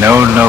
9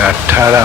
18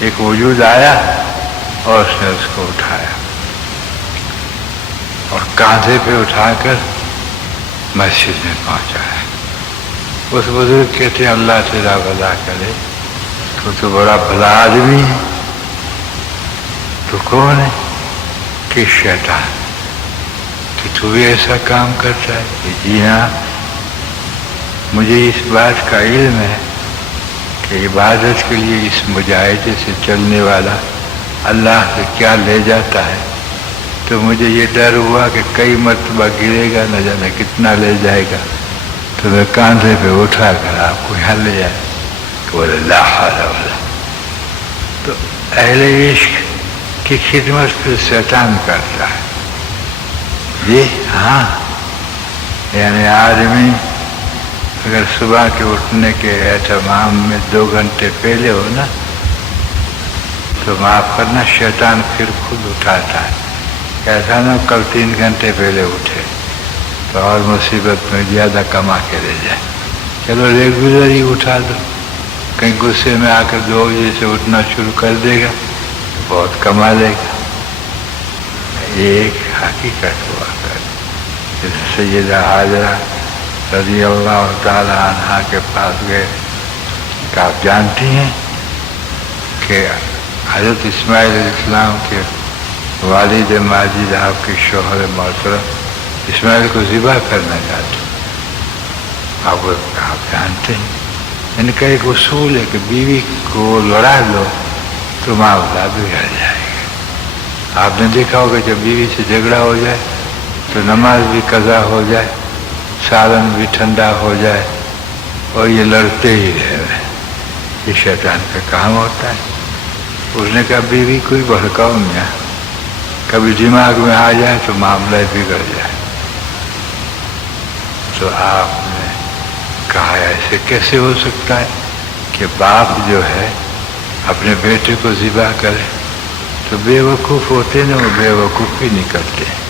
ایک وجود آیا اور اس نے اس کو اٹھایا اور کاندھے پہ اٹھا کر مسجد میں پہنچایا۔ اس بزرگ کہتے ہیں اللہ تیرا بھلا کرے، تو بڑا بھلا آدمی ہے۔ تو کون ہے؟ کہ شیطان، کہ تو بھی ایسا کام کرتا ہے؟ کہ جی ہاں، مجھے اس بات کا علم ہے کہ عبادت کے لیے اس مجاہدے سے چلنے والا اللہ سے کیا لے جاتا ہے، تو مجھے یہ ڈر ہوا کہ کئی مرتبہ گرے گا، نہ جانے کتنا لے جائے گا، تو میں کاندھے پہ اٹھا کر آپ کو یہاں لے جائے۔ تو بولے لا حول ولا۔ تو اہل عشق کی خدمت پہ شیطان کرتا ہے۔ جی ہاں، یعنی آدمی اگر صبح کے اٹھنے کے اہتمام میں 2 گھنٹے پہلے ہو نا، تو معاف کرنا شیطان پھر خود اٹھاتا ہے۔ ایسا نہ کل 3 گھنٹے پہلے اٹھے تو اور مصیبت میں زیادہ کما کے لے جائے۔ چلو ریگولر ہی اٹھا دو، کہیں غصے میں آ کر 2 بجے سے اٹھنا شروع کر دے گا تو بہت کما لے گا۔ یہ ایک حقیقت ہوا کر۔ سیدہ حاجرہ رضی اللہ تعالی عنہا کے پاس گئے کہ آپ جانتی ہیں کہ حضرت اسماعیل علیہ السلام کے والد ماجد آپ کے شوہر محترم اسماعیل کو ذبح کرنا چاہتے ہیں۔ آپ جانتے ہیں ان کا ایک اصول ہے کہ بیوی کو لڑا لو تو معاملہ بگڑ جائے گا۔ آپ نے دیکھا ہوگا جب بیوی سے جھگڑا ہو جائے تو نماز بھی قضا ہو جائے، سالن بھی ٹھنڈا ہو جائے اور یہ لڑتے ہی رہے۔ یہ شیطان کا کام ہوتا ہے۔ اس نے کہا بیوی کوئی بھڑکاؤ میاں، کبھی دماغ میں آ جائے تو معاملہ بگڑ جائے۔ تو آپ نے کہا ایسے کیسے ہو سکتا ہے کہ باپ جو ہے اپنے بیٹے کو ذبح کرے؟ تو بے وقوف ہوتے نا، وہ بے وقوف ہی نکلتے ہیں۔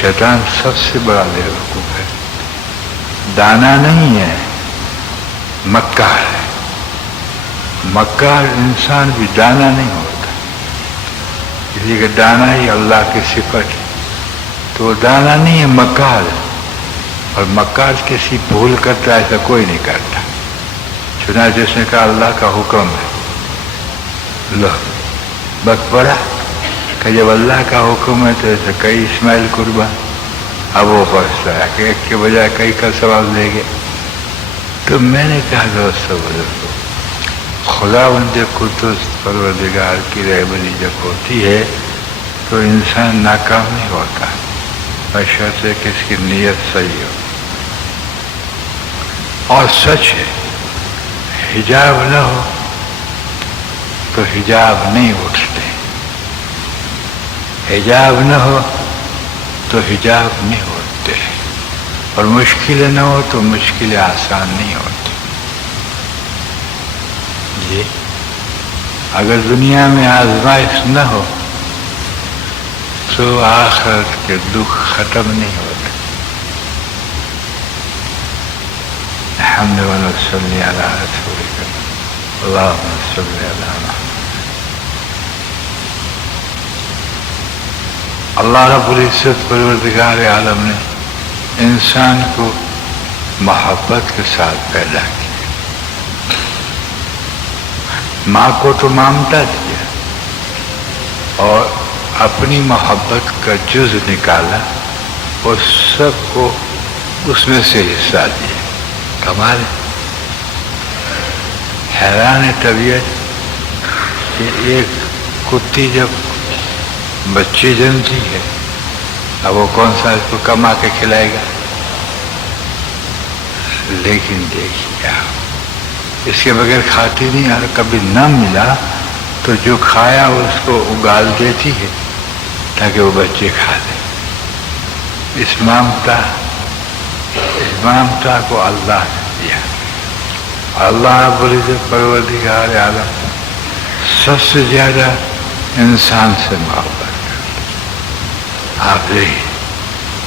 شیطان سب سے بڑا بے وقوف ہے، دانا نہیں ہے، مکار ہے۔ مکار انسان بھی دانا نہیں ہوتا، اس لیے کہ دانا ہی اللہ کی صفت ہے۔ تو وہ دانا نہیں ہے، مکار ہے، اور مکار کسی بھول کرتا ہے ایسا کوئی نہیں کرتا۔ چنانچہ اس نے کہا اللہ کا حکم ہے، لو بک پڑا کہ جب اللہ کا حکم ہے تو ایسے کئی اسماعیل قربان۔ اب وہ پرستا ہے کہ ایک کے بجائے کئی کا ثواب لے گئے۔ تو میں نے کہا دوستو بزرگو، خدا بند قدس پروردگار کی رہبری جب ہوتی ہے تو انسان ناکام نہیں ہوتا، بشرطے کہ اس کی نیت صحیح ہو۔ اور سچ ہے، حجاب نہ ہو تو حجاب نہیں اٹھتے، حجاب نہ ہو تو حجاب نہیں ہوتے، اور مشکلیں نہ ہو تو مشکلیں آسان نہیں ہوتی۔ جی اگر دنیا میں آزمائش نہ ہو تو آخرت کے دکھ ختم نہیں ہوتے۔ الحمد للہ صلی علی رسولک اللہم صلی علی محمد۔ اللہ رب العزت پروردگار عالم نے انسان کو محبت کے ساتھ پیدا کیا۔ ماں کو تو مامتا دیا اور اپنی محبت کا جز نکالا اور سب کو اس میں سے حصہ دیا۔ کمال ہے، حیران طبیعت کہ ایک کتی جب بچے جنتی ہے، اب وہ کون سا اس کو کما کے کھلائے گا؟ لیکن دیکھیے اس کے بغیر کھاتی نہیں، اور کبھی نہ ملا تو جو کھایا اس کو اگال دیتی ہے تاکہ وہ بچے کھا لیں۔ اس مامتا کو اللہ نے دیا۔ اللہ رب العزت پروردگار عالم سب سے زیادہ انسان سے محبت کرتا۔ آپ دیکھیں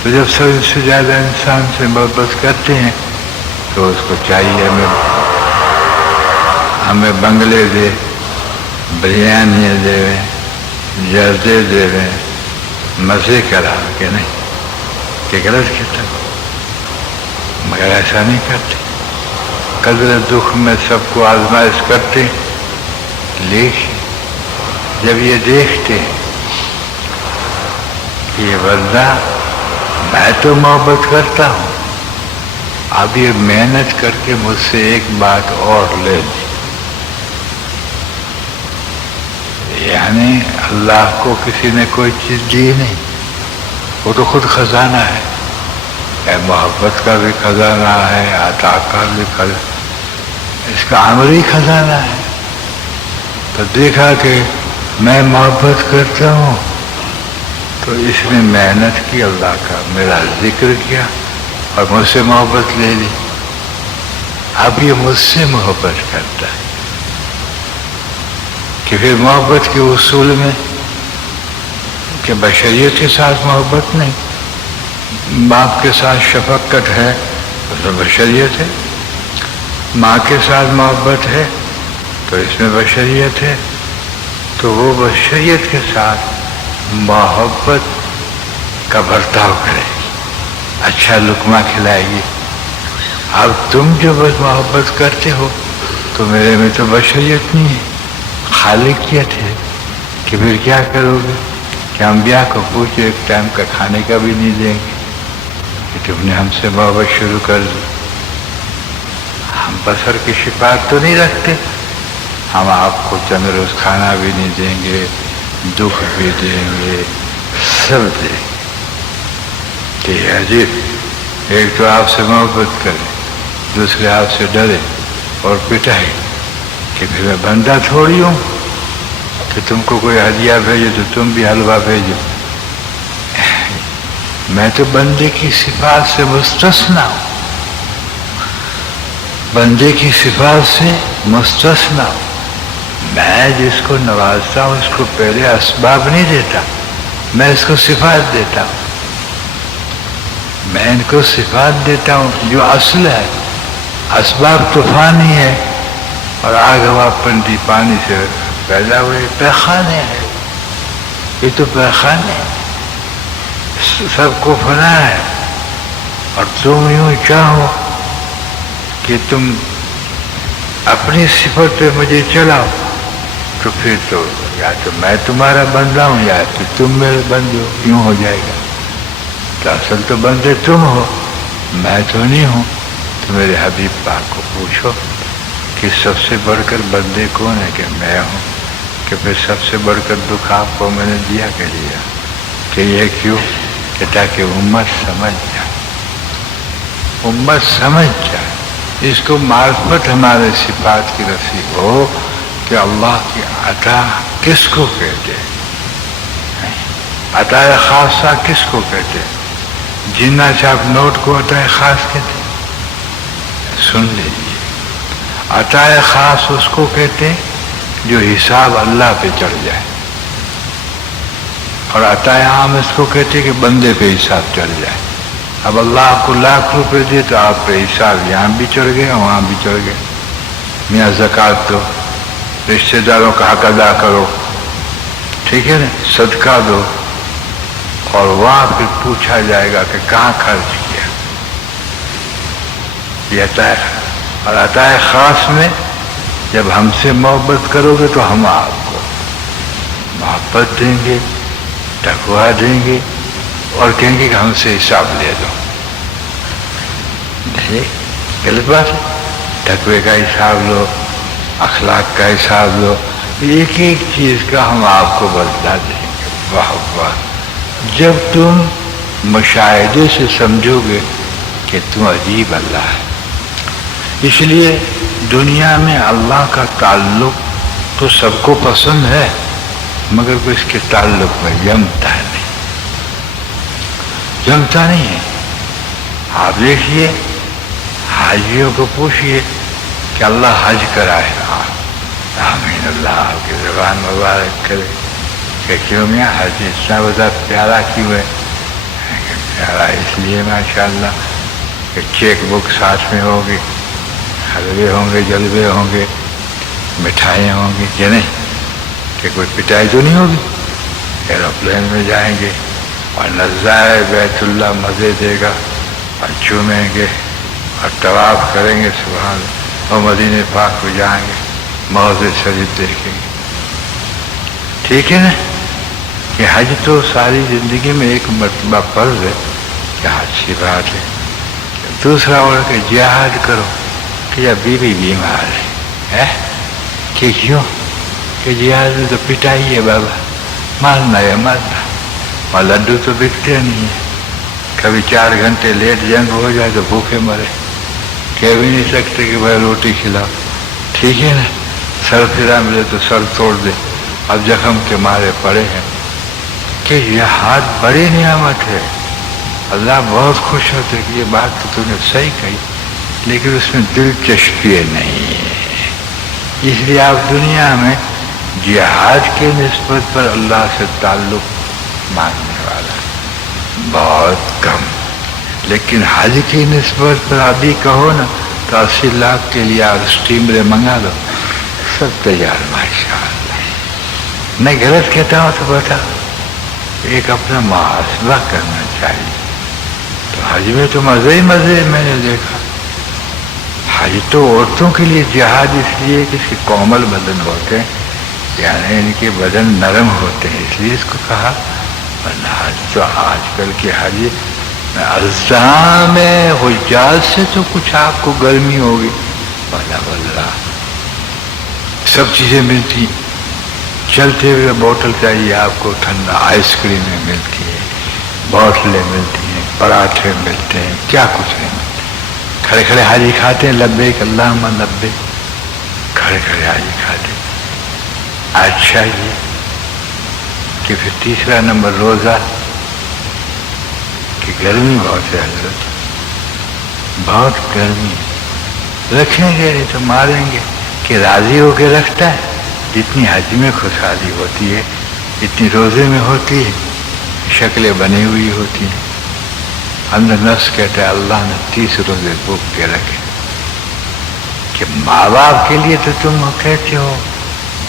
تو جب سب سے زیادہ انسان سے محبت کرتے ہیں تو اس کو چاہیے ہمیں بنگلے دے، بریانی دے جردے دے مزے کرا کہ نہیں کہ غلط کہتا، مگر ایسا نہیں کرتے. قدر دکھ میں سب کو آزمائش کرتے، لیکن جب یہ دیکھتے کہ یہ بندہ میں تو محبت کرتا ہوں، اب یہ محنت کر کے مجھ سے ایک بات اور لے لی، یعنی اللہ کو کسی نے کوئی چیز دی نہیں، وہ تو خود خزانہ ہے، محبت کا بھی خزانہ ہے، عطا کا بھی خزانہ، اس کا عملی خزانہ ہے. تو دیکھا کہ میں محبت کرتا ہوں تو اس نے محنت کی، اللہ کا میرا ذکر کیا اور مجھ سے محبت لے لی. اب یہ مجھ سے محبت کرتا ہے کہ پھر محبت کے اصول میں کہ بشریت کے ساتھ محبت نہیں، باپ کے ساتھ شفقت ہے تو بشریت ہے، ماں کے ساتھ محبت ہے تو اس میں بشریت ہے، تو وہ بشریت کے ساتھ محبت کا برتاؤ کرے گی، اچھا لقمہ کھلائے گی. اب تم جو بس محبت کرتے ہو تو میرے میں تو بشریت نہیں ہے، خالقیت ہے، کہ پھر کیا کرو گے کہ انبیاء کو پوچھو ایک ٹائم کا کھانے کا بھی نہیں دیں گے کہ تم نے ہم سے محبت شروع کر دی. ہم بصر کی شفاعت تو نہیں رکھتے، ہم آپ کو چند روز کھانا بھی نہیں دیں گے، دکھ بھی دیں گے، سب دیں گے. کہ یہ عجیب، ایک تو آپ سے محبت کرے، دوسرے آپ سے ڈرے اور پٹائے، کہ پھر میں بندہ تھوڑی ہوں کہ تم کو کوئی ہدیہ بھیجو تو تم بھی حلوہ بھیجو. میں تو بندے کی صفات سے مستثنیٰ ہوں، بندے کی صفات سے مستثنیٰ ہوں. میں جس کو نوازتا ہوں اس کو پہلے اسباب نہیں دیتا، میں اس کو صفات دیتا ہوں. میں ان کو صفات دیتا ہوں جو اصل ہے. اسباب طوفان ہی ہے اور آگ ہوا پنڈی پانی سے پیدا ہوئے پیخانے ہیں، یہ تو پیخانے ہیں، سب کو فنا ہے. اور تم یوں چاہو کہ تم اپنی صفت پہ مجھے چلاؤ تو پھر تو یا تو میں تمہارا بندہ ہوں یا تو تم میرے بندے ہو، یوں ہو جائے گا. تو اصل تو بندے تم ہو، میں تو نہیں ہوں. تو میرے حبیب پاک کو پوچھو کہ سب سے بڑھ کر بندے کون ہے؟ کہ میں ہوں. کہ پھر سب سے بڑھ کر دکھ آپ کو میں نے دیا کہ دیا، کہ یہ کیوں؟ کہ تاکہ امت سمجھ جائے، امت سمجھ جائے، اس کو معرفت ہمارے صفات کی نصیب ہو کہ اللہ کی عطا کس کو کہتے ہیں، عطا خاصہ کس کو کہتے ہیں. جنا چاپ نوٹ کو عطا خاص کہتے ہیں. سن لیجیے، عطا خاص اس کو کہتے ہیں جو حساب اللہ پہ چڑھ جائے، اور عطا عام اس کو کہتے ہیں کہ بندے پہ حساب چڑھ جائے. اب اللہ آپ کو لاکھ روپے دے تو آپ پہ حساب یہاں بھی چڑھ گئے وہاں بھی چڑھ گئے. میاں زکوٰۃ دو، رشتہ داروں کا حق ادا کرو، ٹھیک ہے نا، صدقہ دو، اور وہاں پھر پوچھا جائے گا کہ کہاں خرچ کیا. یہ عطا ہے. اور عطا خاص میں جب ہم سے محبت کرو گے تو ہم آپ کو محبت دیں گے، تقویٰ دیں گے، اور کہیں گے کہ ہم سے حساب لے لو. نہیں، غلط بات ہے. تقوی کا حساب لو، اخلاق کا حساب لو، ایک ایک چیز کا ہم آپ کو بدلا دیں گے. واہ واہ. جب تم مشاہدے سے سمجھو گے کہ تم عجیب اللہ ہے. اس لیے دنیا میں اللہ کا تعلق تو سب کو پسند ہے، مگر کوئی اس کے تعلق میں جمتا نہیں، جمتا نہیں ہے. آپ دیکھیے، حاجیوں کو پوچھئے کہ اللہ حج کرائے، آمین، اللہ آپ کی زبان مبارک کرے. کہ کیوں میاں حج اتنا بڑا پیارا کیوں ہے؟ پیارا اس لیے ماشاءاللہ کہ چیک بک ساتھ میں ہوگی، حلوے ہوں گے، جلوے ہوں گے، مٹھائیاں ہوں گی، کہ نہیں؟ کہ کوئی پٹائی تو نہیں ہوگی، ایروپلین میں جائیں گے اور نظارۂ بیت اللہ مزے دے گا اور چومیں گے اور طواف کریں گے سبحان اللہ، اور مدینہ پاک کو جائیں گے، موضع شریف دیکھیں گے. ٹھیک ہے نا کہ حج تو ساری زندگی میں ایک مرتبہ فرض ہے، کیا اچھی بات ہے. دوسرا اور کہ جہاد کرو کہ یا بیوی بیمار ہے کہ کیوں کہ جہاد میں تو پٹائی ہے بابا، مارنا یا مرنا، اور لڈو تو بکتے نہیں ہیں. کبھی 4 گھنٹے لیٹ جنگ ہو جائے تو بھوکے مرے، کہہ بھی نہیں سکتے کہ بھائی روٹی کھلاؤ. ٹھیک ہے نا، سر پھرا ملے تو سر توڑ دے. اب زخم کے مارے پڑے ہیں کہ یہ ہاتھ بڑی نعمت ہے. اللہ بہت خوش ہوتے کہ یہ بات تو نے صحیح کہی، لیکن اس میں دلچسپی نہیں ہے. اس لیے آپ دنیا میں جہاد کے نسبت پر اللہ سے تعلق مانگنے والا بہت کم، لیکن حج کی نسبت پر ابھی کہو نا تو 80 لاکھ کے لیے آپ اسٹیمریں منگا لو، سب تیار ماشاء اللہ. میں غلط کہتا ہوں تو بتا، ایک اپنا محاسبہ کرنا چاہیے. تو حج میں تو مزے ہی مزے میں نے دیکھا. حج تو عورتوں کے لیے جہاد اس لیے کہ اس کے کومل بدن ہوتے ہیں، یعنی ان کے بدن نرم ہوتے ہیں، اس لیے اس کو کہا. ورنہ حج تو آج کل کے حج الزام حجاج سے تو کچھ آپ کو گرمی ہوگی، بلا سب چیزیں ملتی. چلتے ہوئے بوتل چاہیے آپ کو ٹھنڈا، آئس کریمیں ملتی ہیں، بوتلیں ملتی ہیں، پراٹھے ملتے ہیں، کیا کچھ نہیں ملتا. کھڑے کھڑے حاجی کھاتے ہیں لبیک اللہم لبیک، کھڑے کھڑے حاجی کھاتے ہیں. اچھا یہ کہ پھر تیسرا نمبر روزہ، کہ گرمی بہت ہے حضرت، بہت گرمی رکھیں گے نہیں تو ماریں گے. کہ راضی ہو کے رکھتا ہے، جتنی حج میں خوشحالی ہوتی ہے اتنی روزے میں ہوتی ہے. شکلیں بنی ہوئی ہوتی ہیں، اندر نفس کہتا ہے اللہ نے 30 روزے بھوک کے رکھے. کہ ماں باپ کے لیے تو تم کہتے ہو،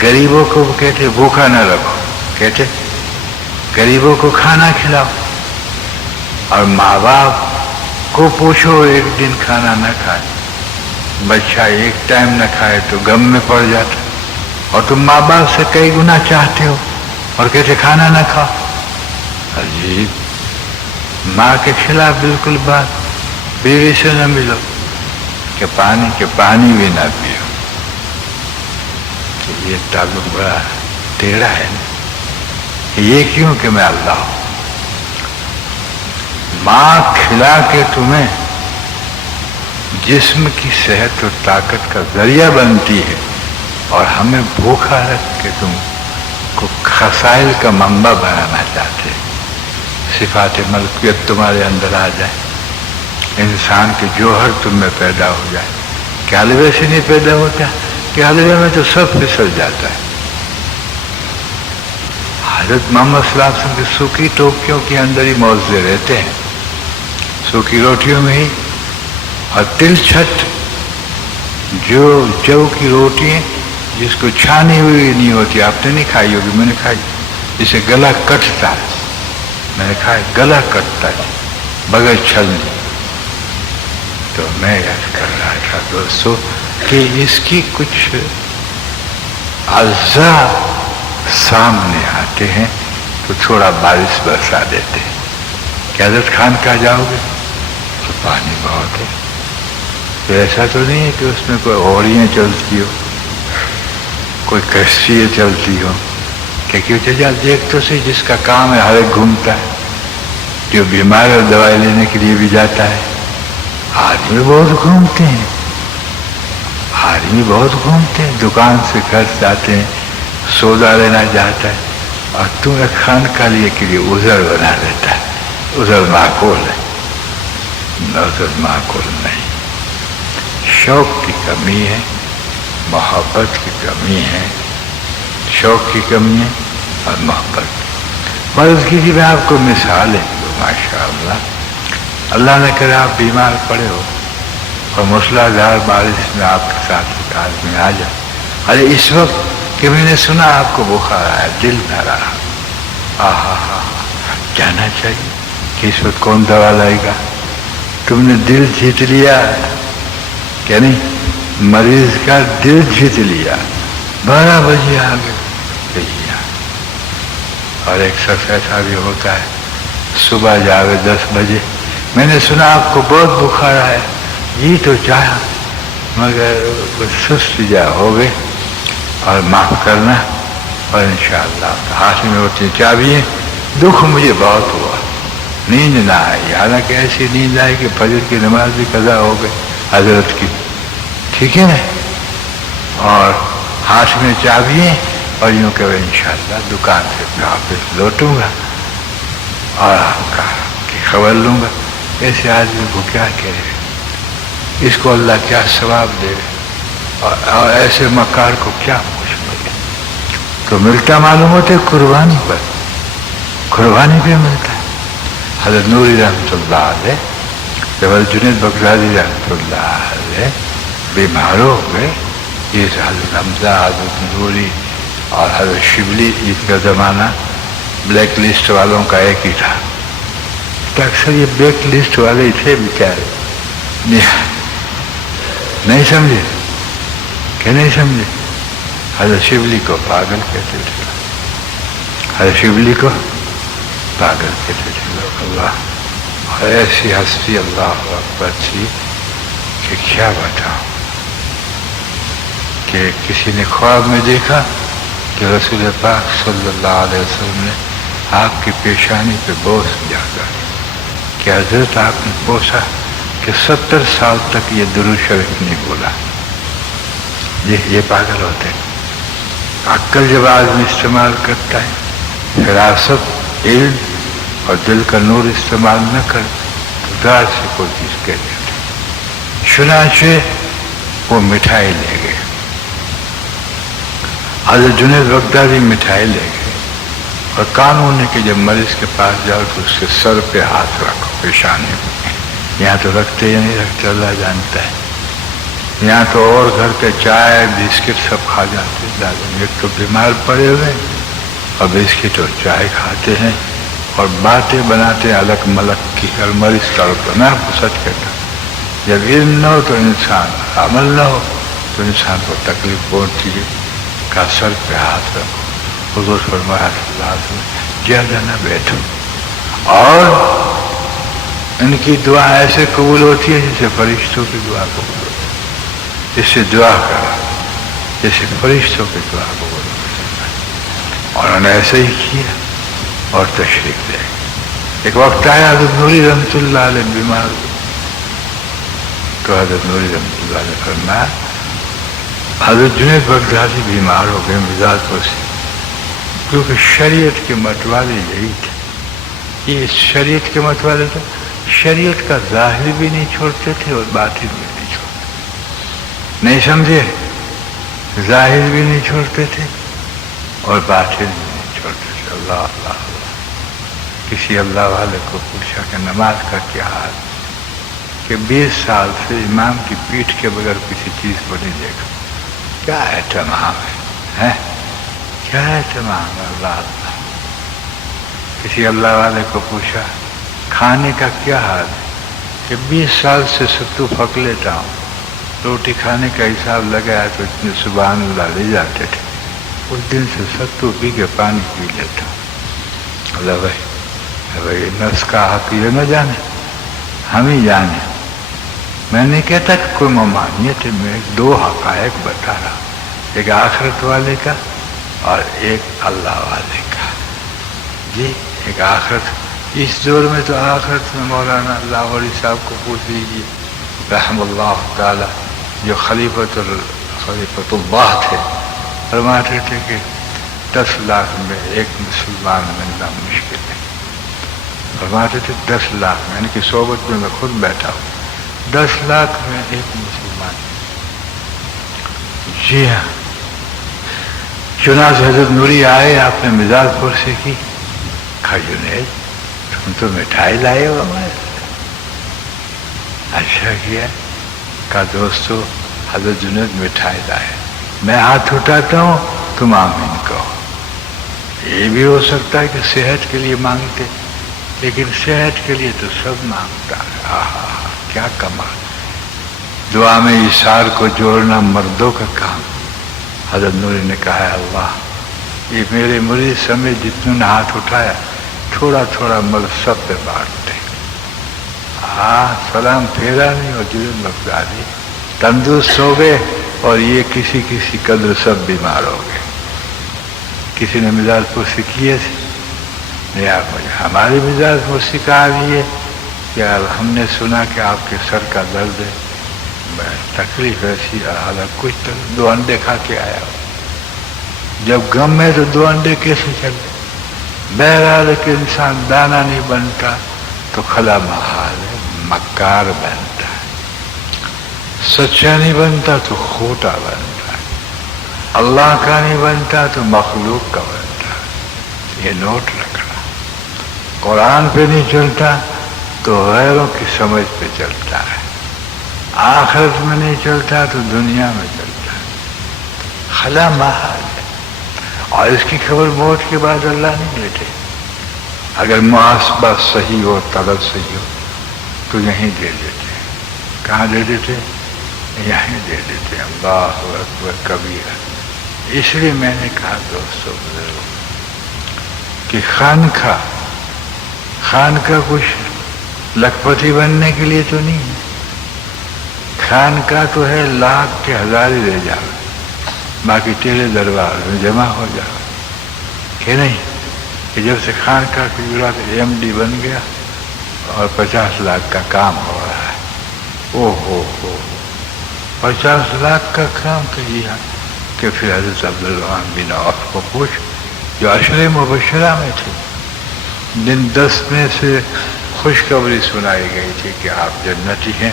غریبوں کو کہتے بھوکا نہ رکھو، کہتے غریبوں کو کھانا کھلاؤ، اور ماں باپ کو پوچھو ایک دن کھانا نہ کھائے. بچہ ایک ٹائم نہ کھائے تو غم میں پڑ جاتا، اور تم ماں باپ سے کئی گنا چاہتے ہو اور کہتے کھانا نہ کھاؤ. عجیب. ماں کے خلاف بالکل بات. بیوی سے نہ ملو کہ پانی بھی نہ پیو. کہ یہ تعلق بڑا ٹیڑھا ہے نا. یہ کیوں کہ میں اللہ ہوں. ماں کھلا کے تمہیں جسم کی صحت اور طاقت کا ذریعہ بنتی ہے، اور ہمیں بھوکا رکھ کے تم کو خسائل کا منبع بنانا چاہتے ہیں. صفات ملکیت تمہارے اندر آ جائے، انسان کے جوہر تم میں پیدا ہو جائے. کہ حلوے سے نہیں پیدا ہوتا، کہ حلوے میں تو سب پھسل جاتا ہے. حضرت محمد صلی اللہ علیہ وسلم کے سوکھی ٹوکیوں کے اندر ہی موزے رہتے ہیں، سوکھی روٹیوں میں ہی. اور تل چھٹ جو جو کی روٹی ہے جس کو چھانی ہوئی نہیں ہوتی، آپ نے نہیں کھائی ہوگی، میں نے کھائی، جسے گلا کٹتا ہے، میں نے کھایا گلا کٹتا ہے بغیر چھلنے. تو میں یاد کر رہا تھا دوستو کہ اس کی کچھ اجزاء سامنے آتے ہیں تو تھوڑا بارش برسا دیتے ہیں. کہ حضرت خان کہاں جاؤ گے تو پانی بہت ہے. تو ایسا تو نہیں ہے کہ اس میں کوئی ہوڑیاں چلتی ہو، کوئی کشتیاں چلتی ہو. کہ کیوں چل دیکھ تو صحیح، جس کا کام ہے ہر ایک گھومتا ہے، جو بیمار اور دوائی لینے کے لیے بھی جاتا ہے. آدمی بہت گھومتے ہیں، آدمی بہت گھومتے ہیں، دکان سے گھر جاتے ہیں، سودا لینا جاتا ہے، اور تم ایک خانقاہ کے لیے عذر بنا لیتا ہے. عذر معقول ہے، عذر معقول نہیں. شوق کی کمی ہے، محبت کی کمی ہے. شوق کی کمی ہے اور محبت. فرض کیجیے میں آپ کو مثال ہے، ماشاء اللہ نے کرے آپ بیمار پڑے ہو اور موسلادھار بارش میں آپ کے ساتھ ایک آدمی آ جائے. ارے اس وقت کہ میں نے سنا آپ کو بخار آیا، دل نہ رہا، جانا چاہیے کہ اس وقت کون دوا لائے گا؟ تم نے دل جیت لیا، کیا نہیں؟ مریض کا دل جیت لیا، 12 بجے آ گئے اور ایک شخص ایسا بھی ہوتا ہے صبح جاوے 10 بجے، میں نے سنا آپ کو بہت بخار آیا، جی تو چاہا مگر سست جا ہو گئے اور معاف کرنا، اور انشاءاللہ ہاتھ میں ہوتی چابیاں، دکھ مجھے بہت ہوا، نیند نہ آئی، حالانکہ ایسی نیند آئی کہ فجر کی نماز بھی قضا ہو گئی حضرت کی، ٹھیک ہے نا، اور ہاتھ میں چابیاں، اور یوں کہ انشاءاللہ دکان سے واپس لوٹوں گا اور آپ کا کی خبر لوں گا۔ ایسے آدمی کو کیا کہے، اس کو اللہ کیا ثواب دے، اور ایسے مکار کو کیا پوچھ ملے؟ تو ملتا معلوم ہوتا ہے قربانی پر، قربانی پہ ملتا ہے۔ حضرت نوری رحمۃ اللہ علیہ، جب جنید بغدادی رحمۃ اللہ علیہ بیمار ہو گئے، یہ حضرت حمزہ، حضرت نوری اور حضرت شبلی، اس کا زمانہ بلیک لسٹ والوں کا ایک ہی تھا، تو اکثر یہ بلیک لسٹ والے ہی تھے بیچارے، نہیں سمجھے کہ نہیں سمجھے؟ حضرت شبلی کو پاگل کہتے تھے، حضرت شبلی کو پاگل کہتے تھے لوگ، اللہ، اور ایسی ہستی اللہ اکبر تھی کہ کیا بتاؤں، کہ کسی نے خواب میں دیکھا کہ رسول پاک صلی اللہ علیہ وسلم نے آپ کی پیشانی پہ بوس جاگا کہ حضرت آپ نے پوچھا کہ 70 سال تک یہ درود شریف نہیں بولا۔ یہ پاگل ہوتے ہیں۔ عقل جب آدمی استعمال کرتا ہے، فراست، علم اور دل کا نور استعمال نہ کر تو دار سے کوئی چیز کہہ دیتے۔ چنانچہ وہ مٹھائی لے گئے، حضرت جنید بغدادی مٹھائی لے گئے، اور قانون ہے کہ جب مریض کے پاس جاؤ تو اس کے سر پہ ہاتھ رکھو، پیشانی پہ، یہاں تو رکھتے یا نہیں رکھتے اللہ جانتا ہے، یہاں تو اور گھر کے چائے بسکٹ سب کھا جاتے ہیں، ایک تو بیمار پڑے ہوئے اور بسکٹ اور چائے کھاتے ہیں اور باتیں بناتے ہیں الگ ملک کی، اور مریض طور میں آپ کو سچ کہتا ہوں، جب علم نہ ہو تو انسان، عمل نہ ہو تو انسان کو تکلیف پہنچتی ہے، کا سر پہ ہاتھ رکھو، حضور فرمایا صلی اللہ علیہ وسلم زیادہ نہ بیٹھو، اور ان کی دعا ایسے قبول ہوتی ہے جیسے فرشتوں کی دعا قبول ہوتی ہے، اس سے دعا کرا جیسے فرشتوں کی دعا قبول ہوتی ہے، اور انہوں نے ایسے ہی کیا اور تشریف لے۔ ایک وقت آیا حضرت نوری رحمۃ اللہ علیہ بیمار ہوئے، تو حضرت نوری رحمۃ اللہ علیہ فرمایا حضرت جنید بغدادی بیمار ہو گئے مزاج پر سے، کیونکہ شریعت کے متوالے یہی تھے، یہ شریعت کے متوالے تھے، شریعت کا ظاہر بھی نہیں چھوڑتے تھے اور باطن بھی نہیں چھوڑتے، نہیں سمجھے؟ ظاہر بھی نہیں چھوڑتے تھے اور باطن بھی نہیں چھوڑتے تھے۔ اللہ اللہ اللہ، کسی اللہ والے کو پوچھا کہ نماز کا کیا حال، کہ 20 سال سے امام کی پیٹھ کے بغیر کسی چیز کو نہیں دیکھا، کیا اہتمام ہے، کیا اہتمام ہے اللہ اللہ۔ کسی اللہ والے کو پوچھا کھانے کا کیا حال ہے، کہ 20 سال سے ستو پھک لیتا ہوں، روٹی کھانے کا حساب لگایا تو اتنے سبحان اللہ لے جاتے تھے، اس دن سے ستو پی کے پانی پی لیتا ہوں۔ اللہ بھائی نفس کا حق یہ نہ جانے، ہم ہی جانے۔ میں نہیں کہتا کہ کوئی ممانعت ہے، میں 2 حقائق بتا رہا، ایک آخرت والے کا اور ایک اللہ والے کا۔ جی ایک آخرت، اس دور میں تو آخرت میں مولانا لاہوری صاحب کو پوچھ لیجیے رحم اللہ تعالی، جو خلیفۃ اللہ تھے، فرماتے تھے کہ 10 لاکھ میں ایک مسلمان ملنا مشکل ہے، فرماتے تھے 10 لاکھ میں، یعنی کہ صحبت میں خود بیٹھا ہوں، 10 لاکھ میں ایک مسلمان۔ جی ہاں، چنانچہ حضرت نوری آئے، آپ نے مزاج پور سے کی، جنید تم تو مٹھائی لائے ہو ہمارے، اچھا کیا، کہا دوستو حضرت جنید مٹھائی لائے، میں ہاتھ اٹھاتا ہوں تم آمین کہو۔ یہ بھی ہو سکتا ہے کہ صحت کے لیے مانگتے، لیکن صحت کے لیے تو سب مانگتا ہے۔ آہا کیا کمال! دعا میں ایثار کو جوڑنا مردوں کا کام۔ حضرت نوری نے کہا ہے اللہ یہ میرے مرید سمیت جتنوں نے ہاتھ اٹھایا تھوڑا تھوڑا مل سب پہ بانٹتے، سلام پھیرا نہیں اور جرم لگا دی، تندرست ہو گئے اور یہ کسی قدر سب بیمار ہو گئے۔ کسی نے مزاج پرسی کیے تھے، نہیں آپ مجھے ہماری مزاج پرسی کہا بھی ہے کہ ہم نے سنا کہ آپ کے سر کا درد ہے، تکلیف ایسی حالت کچھ تو 2 انڈے کھا کے آیا ہو، جب غم ہے تو 2 انڈے کیسے چلے؟ بہرحال کہ انسان دانا نہیں بنتا تو خلا محال ہے، مکار بنتا ہے، سچا نہیں بنتا تو کھوٹا بنتا ہے، اللہ کا نہیں بنتا تو مخلوق کا بنتا ہے۔ یہ نوٹ رکھنا، قرآن پہ نہیں چلتا تو غیروں کی سمجھ پہ چلتا ہے، آخرت میں نہیں چلتا تو دنیا میں چلتا ہے، خلا محال ہے۔ اور اس کی خبر موت کے بعد اللہ نہیں دیتے۔ اگر محاسبہ صحیح ہو، طلب صحیح ہو تو یہیں دے دیتے ہیں۔ کہاں دے دیتے؟ یہیں دے دیتے ہیں۔ اللہ اکبر کبیرہ۔ اس لیے میں نے کہا دوستو بزرگوں کہ خانقاہ کچھ لکھپتی بننے کے لیے تو نہیں ہے، خانقاہ تو ہے لاکھ کے ہزار ہی رہ جاؤ، باقی تیرے دربار میں جمع ہو جاؤ، کہ نہیں؟ کہ جب سے خانقاہ کی جڑا ایم ڈی بن گیا اور 50 لاکھ کا کام ہو رہا ہے، او ہو 50 لاکھ کا کام کیا کہ پھر حضرت عبدالرحمن بن عوف کو پوچھ جو عشرہ مبشرہ میں تھے، دن 10 میں سے خوشخبری سنائی گئی تھی کہ آپ جنتی ہیں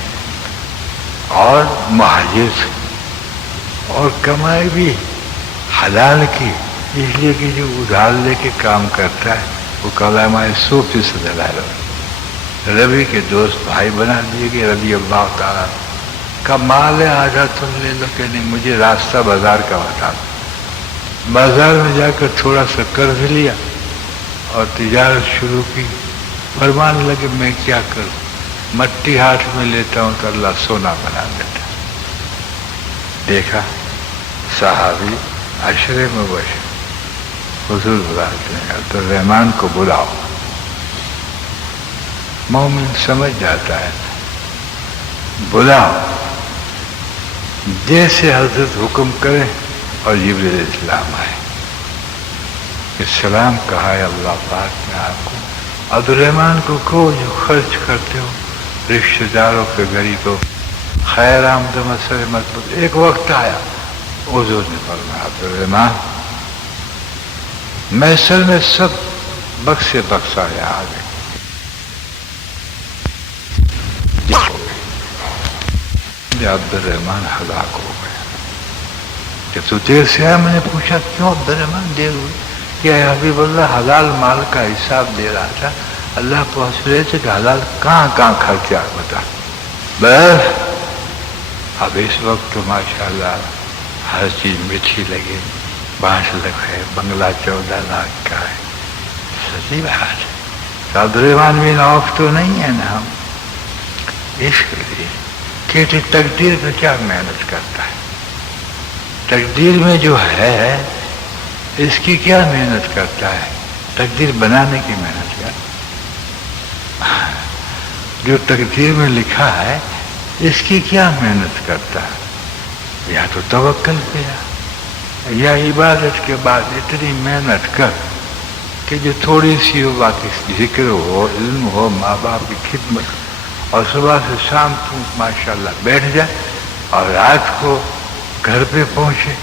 اور مہاجر تھے اور کمائی بھی حلال کی، اس لیے کہ جو ادھار لے کے کام کرتا ہے وہ کلمہ 100% حلال ہو۔ ربی کے دوست بھائی بنا دیے گئے رضی اللہ تعالیٰ کا مال ہے، آجا تم لے لو، کہ نہیں مجھے راستہ بازار کا بتا دو۔ بازار میں جا کر تھوڑا سا قرض لیا اور تجارت شروع کی، فرمان لگے میں کیا کروں، مٹی ہاتھ میں لیتا ہوں تو اللہ سونا بنا دیتا۔ دیکھا صحابی عشرے مبشر، حضور بلاتے ہیں عبدالرحمن کو بلاؤ، مومن سمجھ جاتا ہے، بلاؤ جیسے حضرت حکم کریں، اور جبریل علیہ السلام آئے کہ سلام کہا ہے اللہ پاک نے آپ کو، عبدالرحمن کو کہو جو خرچ کرتے ہو رشتہ داروں کے غریبوں خیر آمد مسئلہ مضبوط۔ ایک وقت آیا حضور نے فرمایا عبدالرحمن محشر میں سب بخشے بخشائے آ گئے، عبدالرحمن ہلاک ہو گیا۔ جب تو دیر سے آیا میں نے پوچھا کیوں عبدالرحمن دیر ہوئی؟ کہ اے حبیب اللہ حلال مال کا حساب دے رہا تھا، اللہ پوچھ رہے تھے کہ حلال کہاں کہاں خرچہ بتا۔ بس اب اس وقت تو ماشاءاللہ ہر چیز میٹھی لگے، 5 لاکھ ہے، بنگلہ 14 لاکھ کا ہے، سچی بات ہے۔ عبدالرحمن بن عوف تو نہیں ہے نا ہم، اس لیے کہ تقدیر کا کیا محنت کرتا ہے، تقدیر میں جو ہے اس کی کیا محنت کرتا ہے، تقدیر بنانے کی محنت کرتا ہے، جو تقدیر میں لکھا ہے اس کی کیا محنت کرتا ہے، یا تو توکل کیا یا عبادت کے بعد اتنی محنت کر کہ جو تھوڑی سی ہو باقی ذکر ہو، علم ہو، ماں باپ کی خدمت، اور صبح سے شام تم ماشاءاللہ بیٹھ جائے اور رات کو گھر پہ پہنچے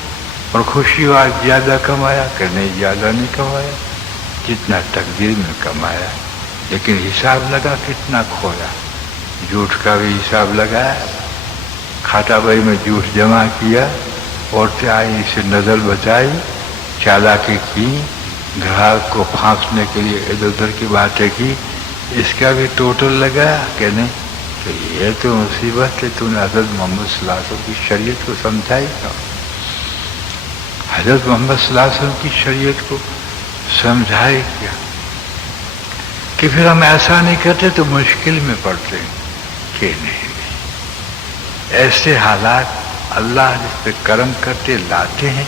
اور خوشی ہو آج زیادہ کمایا کہ نہیں زیادہ نہیں کمایا، جتنا تقدیر میں کمایا، لیکن حساب لگا کتنا کھویا، جھوٹ کا بھی حساب لگایا، کھاتا بھائی میں جھوٹ جمع کیا، عورتیں آئی اسے نظر بچائی، چالاکی کی، گراہک کو پھانسنے کے لیے ادھر ادھر کی باتیں کی، اس کا بھی ٹوٹل لگایا کہ نہیں؟ تو یہ تو مصیبت ہے، تو نے حضرت محمد صلی اللہ علیہ وسلم کی شریعت کو سمجھائی کیا؟ حضرت محمد صلی اللہ علیہ وسلم کی شریعت کو سمجھائے کیا کہ پھر ہم ایسا نہیں کرتے تو مشکل میں پڑتے ہیں کہ نہیں، ایسے حالات اللہ جس پہ کرم کرتے لاتے ہیں،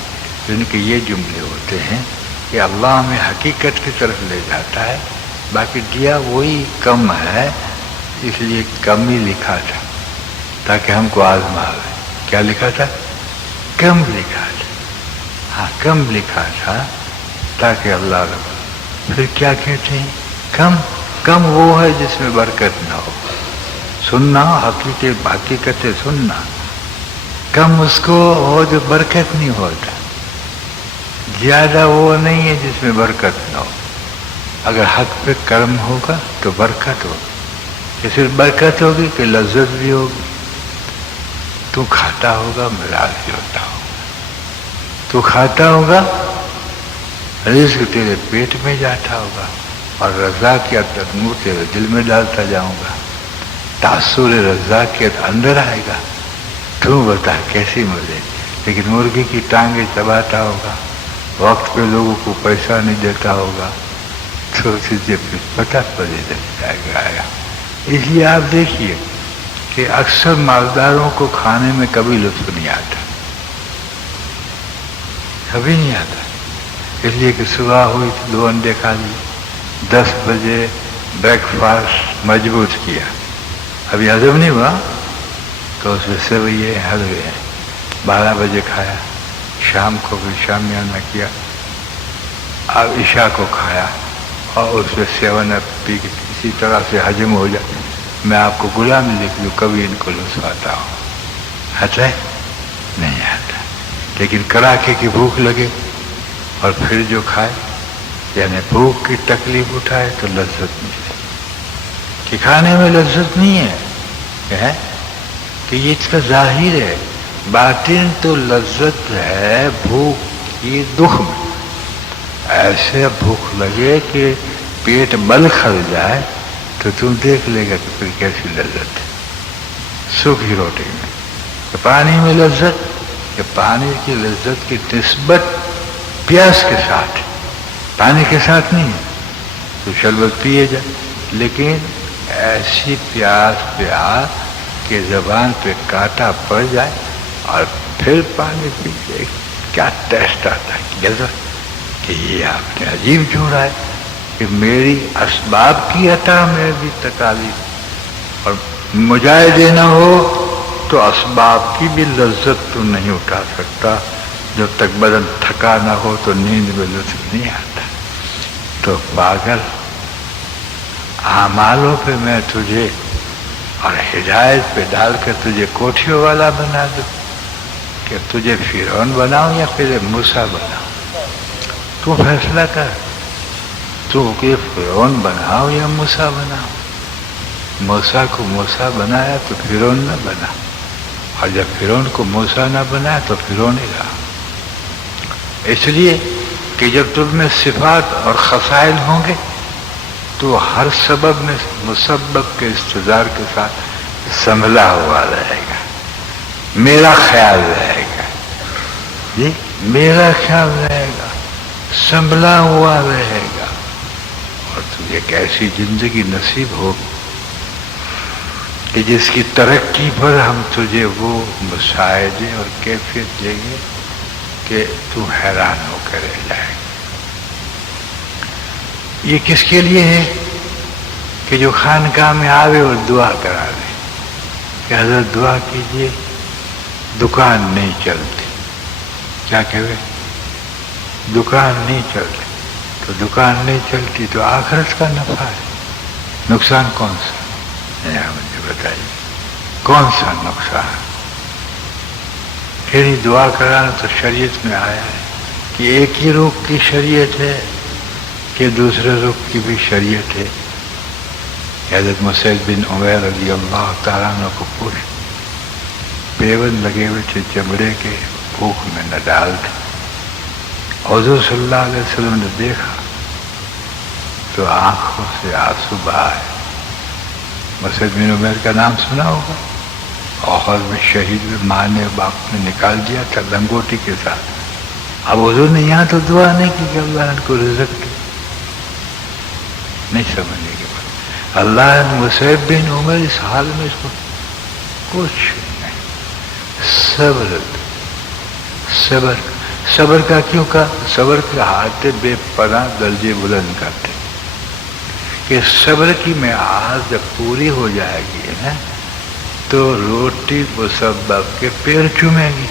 جن کے یہ جملے ہوتے ہیں کہ اللہ ہمیں حقیقت کی طرف لے جاتا ہے، باقی دیا وہی کم ہے، اس لیے کم ہی لکھا تھا تاکہ ہم کو آزمائے۔ کیا لکھا تھا؟ کم لکھا تھا، ہاں کم لکھا تھا تاکہ اللہ رب۔ پھر کیا کہتے ہیں؟ کم کم وہ ہے جس میں برکت نہ ہو، سننا حقیقت سننا، کم اس کو ہو جو برکت نہیں ہوتا، زیادہ وہ نہیں ہے جس میں برکت نہ ہو۔ اگر حق پہ کرم ہوگا تو برکت ہوگی، کہ صرف برکت ہوگی کہ لذت بھی ہوگی، تو کھاتا ہوگا مزاج بھی ہوتا ہوگا، تو کھاتا ہوگا رزق تیرے پیٹ میں جاتا ہوگا، اور رضاکیت نور تیرے دل میں ڈالتا جاؤں گا، تاثر رضاکیت اندر آئے گا، تو بتا کیسی مزے۔ لیکن مرغی کی ٹانگیں چباتا ہوگا، وقت پہ لوگوں کو پیسہ نہیں دیتا ہوگا، تو تجھے پتہ پڑے جائے گا۔ اس لیے آپ دیکھیے کہ اکثر مالداروں کو کھانے میں کبھی لطف نہیں آتا، کبھی نہیں آتا، اس لیے کہ صبح ہوئی تو 2 انڈے کھا لیے، 10 بجے بریک فاسٹ مضبوط کیا، ابھی ہضم نہیں ہوا تو اس میں سویے حلوے ہیں، 12 بجے کھایا، شام کو بھی شامیانہ کیا، اب عشاء کو کھایا، اور اس میں 7 اپ پی کے اسی طرح سے حجم ہو جائے۔ میں آپ کو غلامی لکھ دوں، کبھی ان کو لطف آتا ہو؟ آتا ہے؟ نہیں آتا۔ لیکن کڑاکے کی بھوک لگے اور پھر جو کھائے، یعنی بھوک کی تکلیف اٹھائے تو لذت ملے، کہ کھانے میں لذت نہیں ہے کہ یہ اس کا ظاہر ہے، باطن تو لذت ہے بھوک کی دکھ میں۔ ایسے بھوک لگے کہ پیٹ بل کھل جائے تو تم دیکھ لے گا کہ پھر کیسی لذت ہے۔ سوکھی روٹی میں کہ پانی میں لذت، کہ پانی کی لذت کی نسبت پیاس کے ساتھ، پانی کے ساتھ نہیں ہے، تو شربت پیے جائے، لیکن ایسی پیاس کہ زبان پہ کانٹا پڑ جائے اور پھر پانی پی جائے، کیا ٹیسٹ آتا ہے کہ یہ آپ نے عجیب جوڑا ہے کہ میری اسباب کی عطا میں بھی تکالیف، اور مجاہدے نہ ہو تو اسباب کی بھی لذت تو نہیں اٹھا سکتا، جب تک بدن تھکا نہ ہو تو نیند میں لطف نہیں آتا۔ تو پاگل اعمالوں پہ میں تجھے اور ہدایت پہ ڈال کر تجھے کوٹھیوں والا بنا دوں، کہ تجھے فرعون بناؤں یا پھر موسیٰ بناؤں؟ تو فیصلہ کر، تو کہ فرعون بناؤ یا موسیٰ بناؤ؟ موسیٰ کو موسیٰ بنایا تو فرعون نہ بنا، اور جب فرعون کو موسیٰ نہ بنایا تو فرعون ہی رہا۔ اس لیے کہ جب تم میں صفات اور خصائل ہوں گے تو ہر سبب میں مسبب کے استدار کے ساتھ سنبھلا ہوا رہے گا، میرا خیال رہے گا، جی میرا خیال رہے گا، سنبھلا ہوا رہے گا، اور تجھے ایک ایسی زندگی نصیب ہو کہ جس کی ترقی پر ہم تجھے وہ مشاہدے اور کیفیت دیں گے کہ تو حیران ہو کر رہ جائے گا۔ یہ کس کے لیے ہے؟ کہ جو خانقاہ میں آوے اور دعا کرا دے کہ حضرت دعا کیجیے، دکان نہیں چلتی، کیا کہے؟ دکان نہیں چلتی، تو دکان نہیں چلتی تو آخرت کا نفع ہے، نقصان کون سا؟ مجھے بتائیے کون سا نقصان؟ پھر دعا کرانا تو شریعت میں آیا ہے کہ ایک ہی رخ کی شریعت ہے کہ دوسرے رخ کی بھی شریعت ہے۔ حضرت مصعب بن عمیر رضی اللہ تعالیٰ عنہ کو پوچھ، پیون لگے ہوئے تھے چمڑے کے، بھوک میں نہ ڈالتے، حضور صلی اللہ علیہ وسلم نے دیکھا تو آنکھوں سے آنسو بہائے۔ مصعب بن عمیر کا نام سنا ہوگا، احد میں شہید میں ماں نے باپ نے نکال دیا تھا لنگوٹی کے ساتھ، اب حضور نے یہاں تو دعا نہیں کی کہ اللہ ان کو رزق دے، نہیں سمجھنے کے بعد اللہ مصعب بن عمر اس حال میں اس کو کچھ نہیں، صبر کا کیوں کہا؟ صبر کے ہاتھ بے پناہ درجے بلند کرتے کہ صبر کی میعاد جب پوری ہو جائے گی نا تو روٹی مسبب کے پیر چومے گی،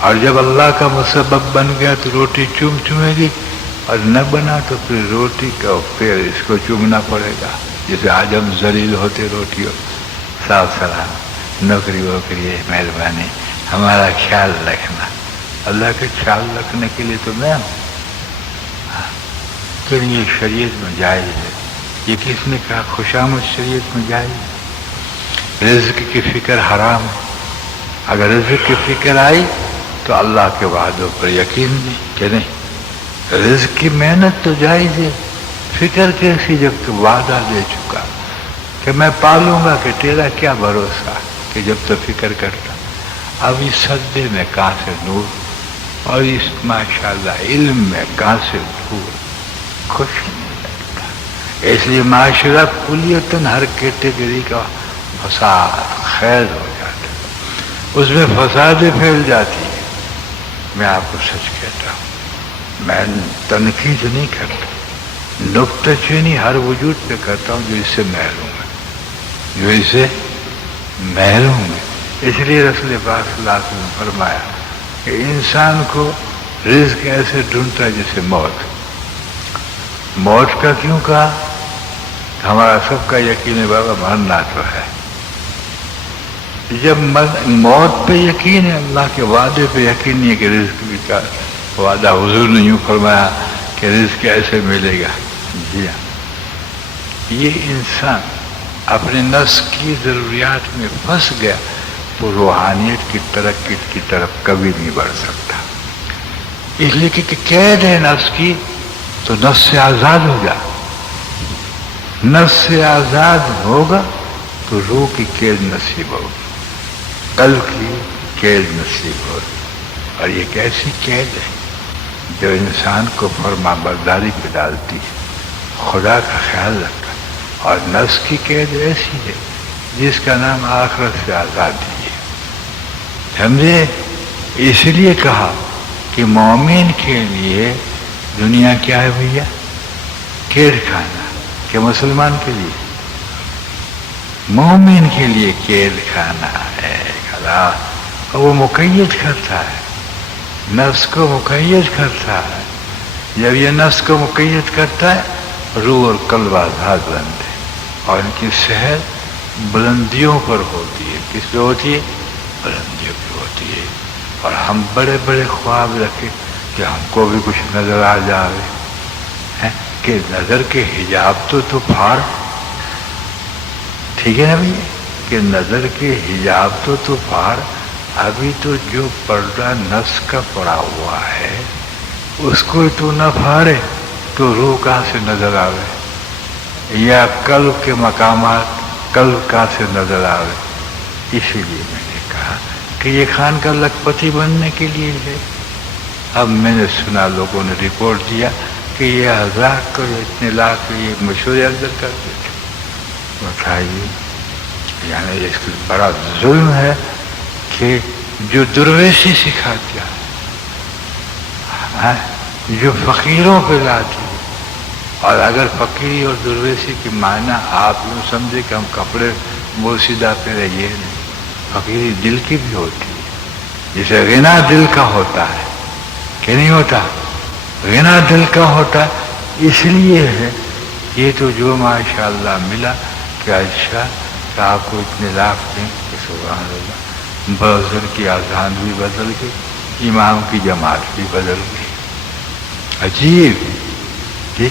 اور جب اللہ کا مسبب بن گیا تو روٹی چومے گی، اور نہ بنا تو پھر روٹی کا پیر اس کو چومنا پڑے گا۔ جیسے آج ہم ذلیل ہوتے روٹی ہو، صاف سلام، نوکری ووکری ہے، مہربانی ہمارا خیال رکھنا، اللہ کے خیال رکھنے کے لیے تو میں ہوں، کہ یہ شریعت میں جائز ہے۔ یہ کس نے کہا خوشامد شریعت میں جائز ہے؟ رزق کی فکر حرام ہے۔ اگر رزق کی فکر آئی تو اللہ کے وعدوں پر یقین نہیں کہ نہیں، رزق کی محنت تو جائز ہے، فکر کیسی جب تو وعدہ دے چکا کہ میں پالوں گا، کہ تیرا کیا بھروسہ کہ جب تو فکر کرتا۔ اب اس سجدے میں کہاں سے نور، اور اس ماشاءاللہ علم میں کہاں سے دھور، خوش نہیں لگتا۔ اس لیے معاشرہ کلیتاً ہر کیٹیگری کا فساد خیر ہو جاتا ہے، اس میں فسادیں پھیل جاتی ہے۔ میں آپ کو سچ کہتا ہوں، میں تنقید نہیں کرتا، نکتہ چینی ہر وجود پہ کرتا ہوں جو اس سے محروم ہے، جو اس سے محروم ہے۔ اس لیے رسول پاک صلی اللہ علیہ وسلم نے فرمایا کہ انسان کو رزق ایسے ڈھونڈتا ہے جیسے موت کا کیوں کہا؟ ہمارا سب کا یقین ہے بابا مرنا تو ہے، جب موت پہ یقین ہے، اللہ کے وعدے پہ یقین نہیں ہے کہ رزق بھی کا وعدہ حضور نے یوں فرمایا کہ رزق ایسے ملے گا۔ جی ہاں، یہ انسان اپنے نفس کی ضروریات میں پھنس گیا تو روحانیت کی ترقی کی طرف کبھی نہیں بڑھ سکتا۔ اس لیے کہ قید ہے نفس کی، تو نفس سے آزاد ہو جا، نفس سے آزاد ہوگا تو روح کی قید نصیب ہوگی، قلب کی قید نصیب ہوگی۔ اور یہ ایک ایسی قید ہے جو انسان کو فرما برداری پہ ڈالتی ہے، خدا کا خیال رکھتا ہے۔ اور نفس کی قید ایسی ہے جس کا نام آخرت سے آزادی ہے، سمجھے؟ اس لیے کہا کہ مومن کے لیے دنیا کیا ہے بھیا؟ قید خانہ۔ کہ مسلمان کے لیے، مومن کے لیے قید خانہ ہے۔ اور وہ مقید کرتا ہے، نفس کو مقید کرتا ہے۔ جب یہ نفس کو مقید کرتا ہے، روح اور قلب آزاد بنتے ہیں، اور ان کی صحت بلندیوں پر ہوتی ہے۔ کس پہ ہوتی ہے؟ بلندیوں پہ ہوتی ہے۔ اور ہم بڑے بڑے خواب رکھے کہ ہم کو بھی کچھ نظر آ جائے، کہ نظر کے حجاب تو پھاڑ، ٹھیک ہے نا بھائی، کہ نظر کے حجاب تو پھاڑ۔ ابھی تو جو پردہ نفس کا پڑا ہوا ہے اس کو تو نہ پھاڑے تو روح کہاں سے نظر آوے، یا قلب کے مقامات قلب کہاں سے نظر آوے۔ اسی لیے میں نے کہا کہ یہ خان کا لکھپتی بننے کے لیے ہے۔ اب میں نے سنا لوگوں نے رپورٹ دیا کہ یہ 1000 کروڑ اتنے لاکھ یہ مشورے اندر کرتے تھے۔ بتائیے، یعنی اس بڑا ظلم ہے کہ جو درویشی سکھاتی ہے، جو فقیروں پہ لاتی ہے۔ اور اگر فقیری اور درویشی کی معنی آپ یوں سمجھے کہ ہم کپڑے بوسیدہ پہ رہیے، نہیں، فقیری دل کی بھی ہوتی ہے، جسے غنا دل کا ہوتا ہے کہ نہیں ہوتا، غنا دل کا ہوتا ہے۔ اس لیے ہے یہ تو جو ماشاءاللہ ملا کہ اچھا کہ آپ کو اتنے لاکھ دیں کہ سبحان اللہ، بازر کی اذان بھی بدل گئی، امام کی جماعت بھی بدل گئی۔ عجیب کہ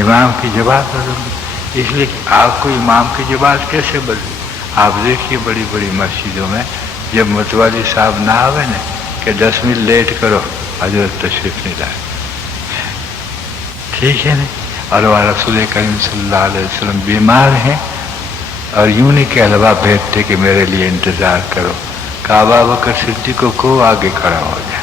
امام کی جماعت بدل گئی، اس لیے کہ آپ کو امام کی جماعت کیسے بدلی؟ آپ دیکھیے بڑی بڑی مسجدوں میں جب متولی صاحب نہ آوے نا کہ 10 منٹ لیٹ کرو، حضرت تشریف نہیں لائے، ٹھیک ہے نا۔ اور رسول کریم صلی اللہ علیہ وسلم بیمار ہیں اور یوں نہیں کہلوا بھیجتے کہ میرے لیے انتظار کرو، کہ ابو بکر صدیق کو آگے کھڑا ہو جائے،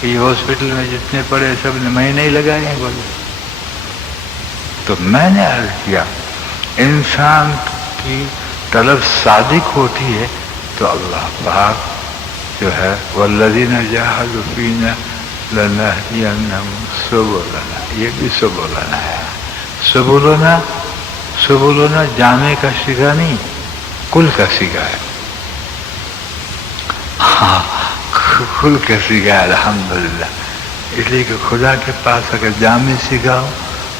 کہ یہ ہاسپٹل میں جتنے پڑے سب نے میں نہیں لگائے ہیں. بولے تو میں نے عرض کیا انسان کی طلب صادق ہوتی ہے تو اللہ پاک جو ہے والذین جاہدوا فینا لنہدینہم سبلنا، یہ بھی سبلنا ہے. سبلنا جامع کا صیغہ نہیں، کل کا صیغہ ہے. ہاں کل کا صیغہ ہے الحمدللہ. اس لیے کہ خدا کے پاس اگر جامع صیغہ ہو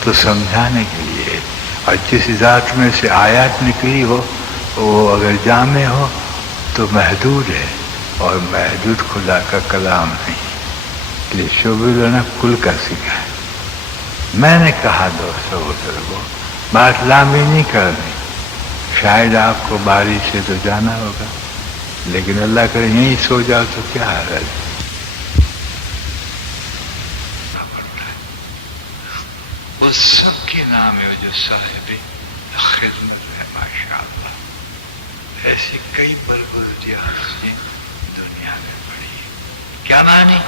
تو سمجھانے کے لیے، اور جس ذات میں سے آیات نکلی ہو وہ اگر جامع ہو تو محدود ہے، اور محدود خدا کا کلام نہیں. یہ شبلنا کل کا صیغہ ہے. میں نے کہا دوستو بزرگوں بات لمبی نہیں کرنی، شاید آپ کو باری سے تو جانا ہوگا، لیکن اللہ کرے یہیں سو جاؤ تو کیا حرج ہے. اس سب کے نام ہے جو صاحب خدمت ہے. ماشاء اللہ ایسی کئی برگزیدہ ہستیاں دنیا میں پڑی ہیں. کیا معنی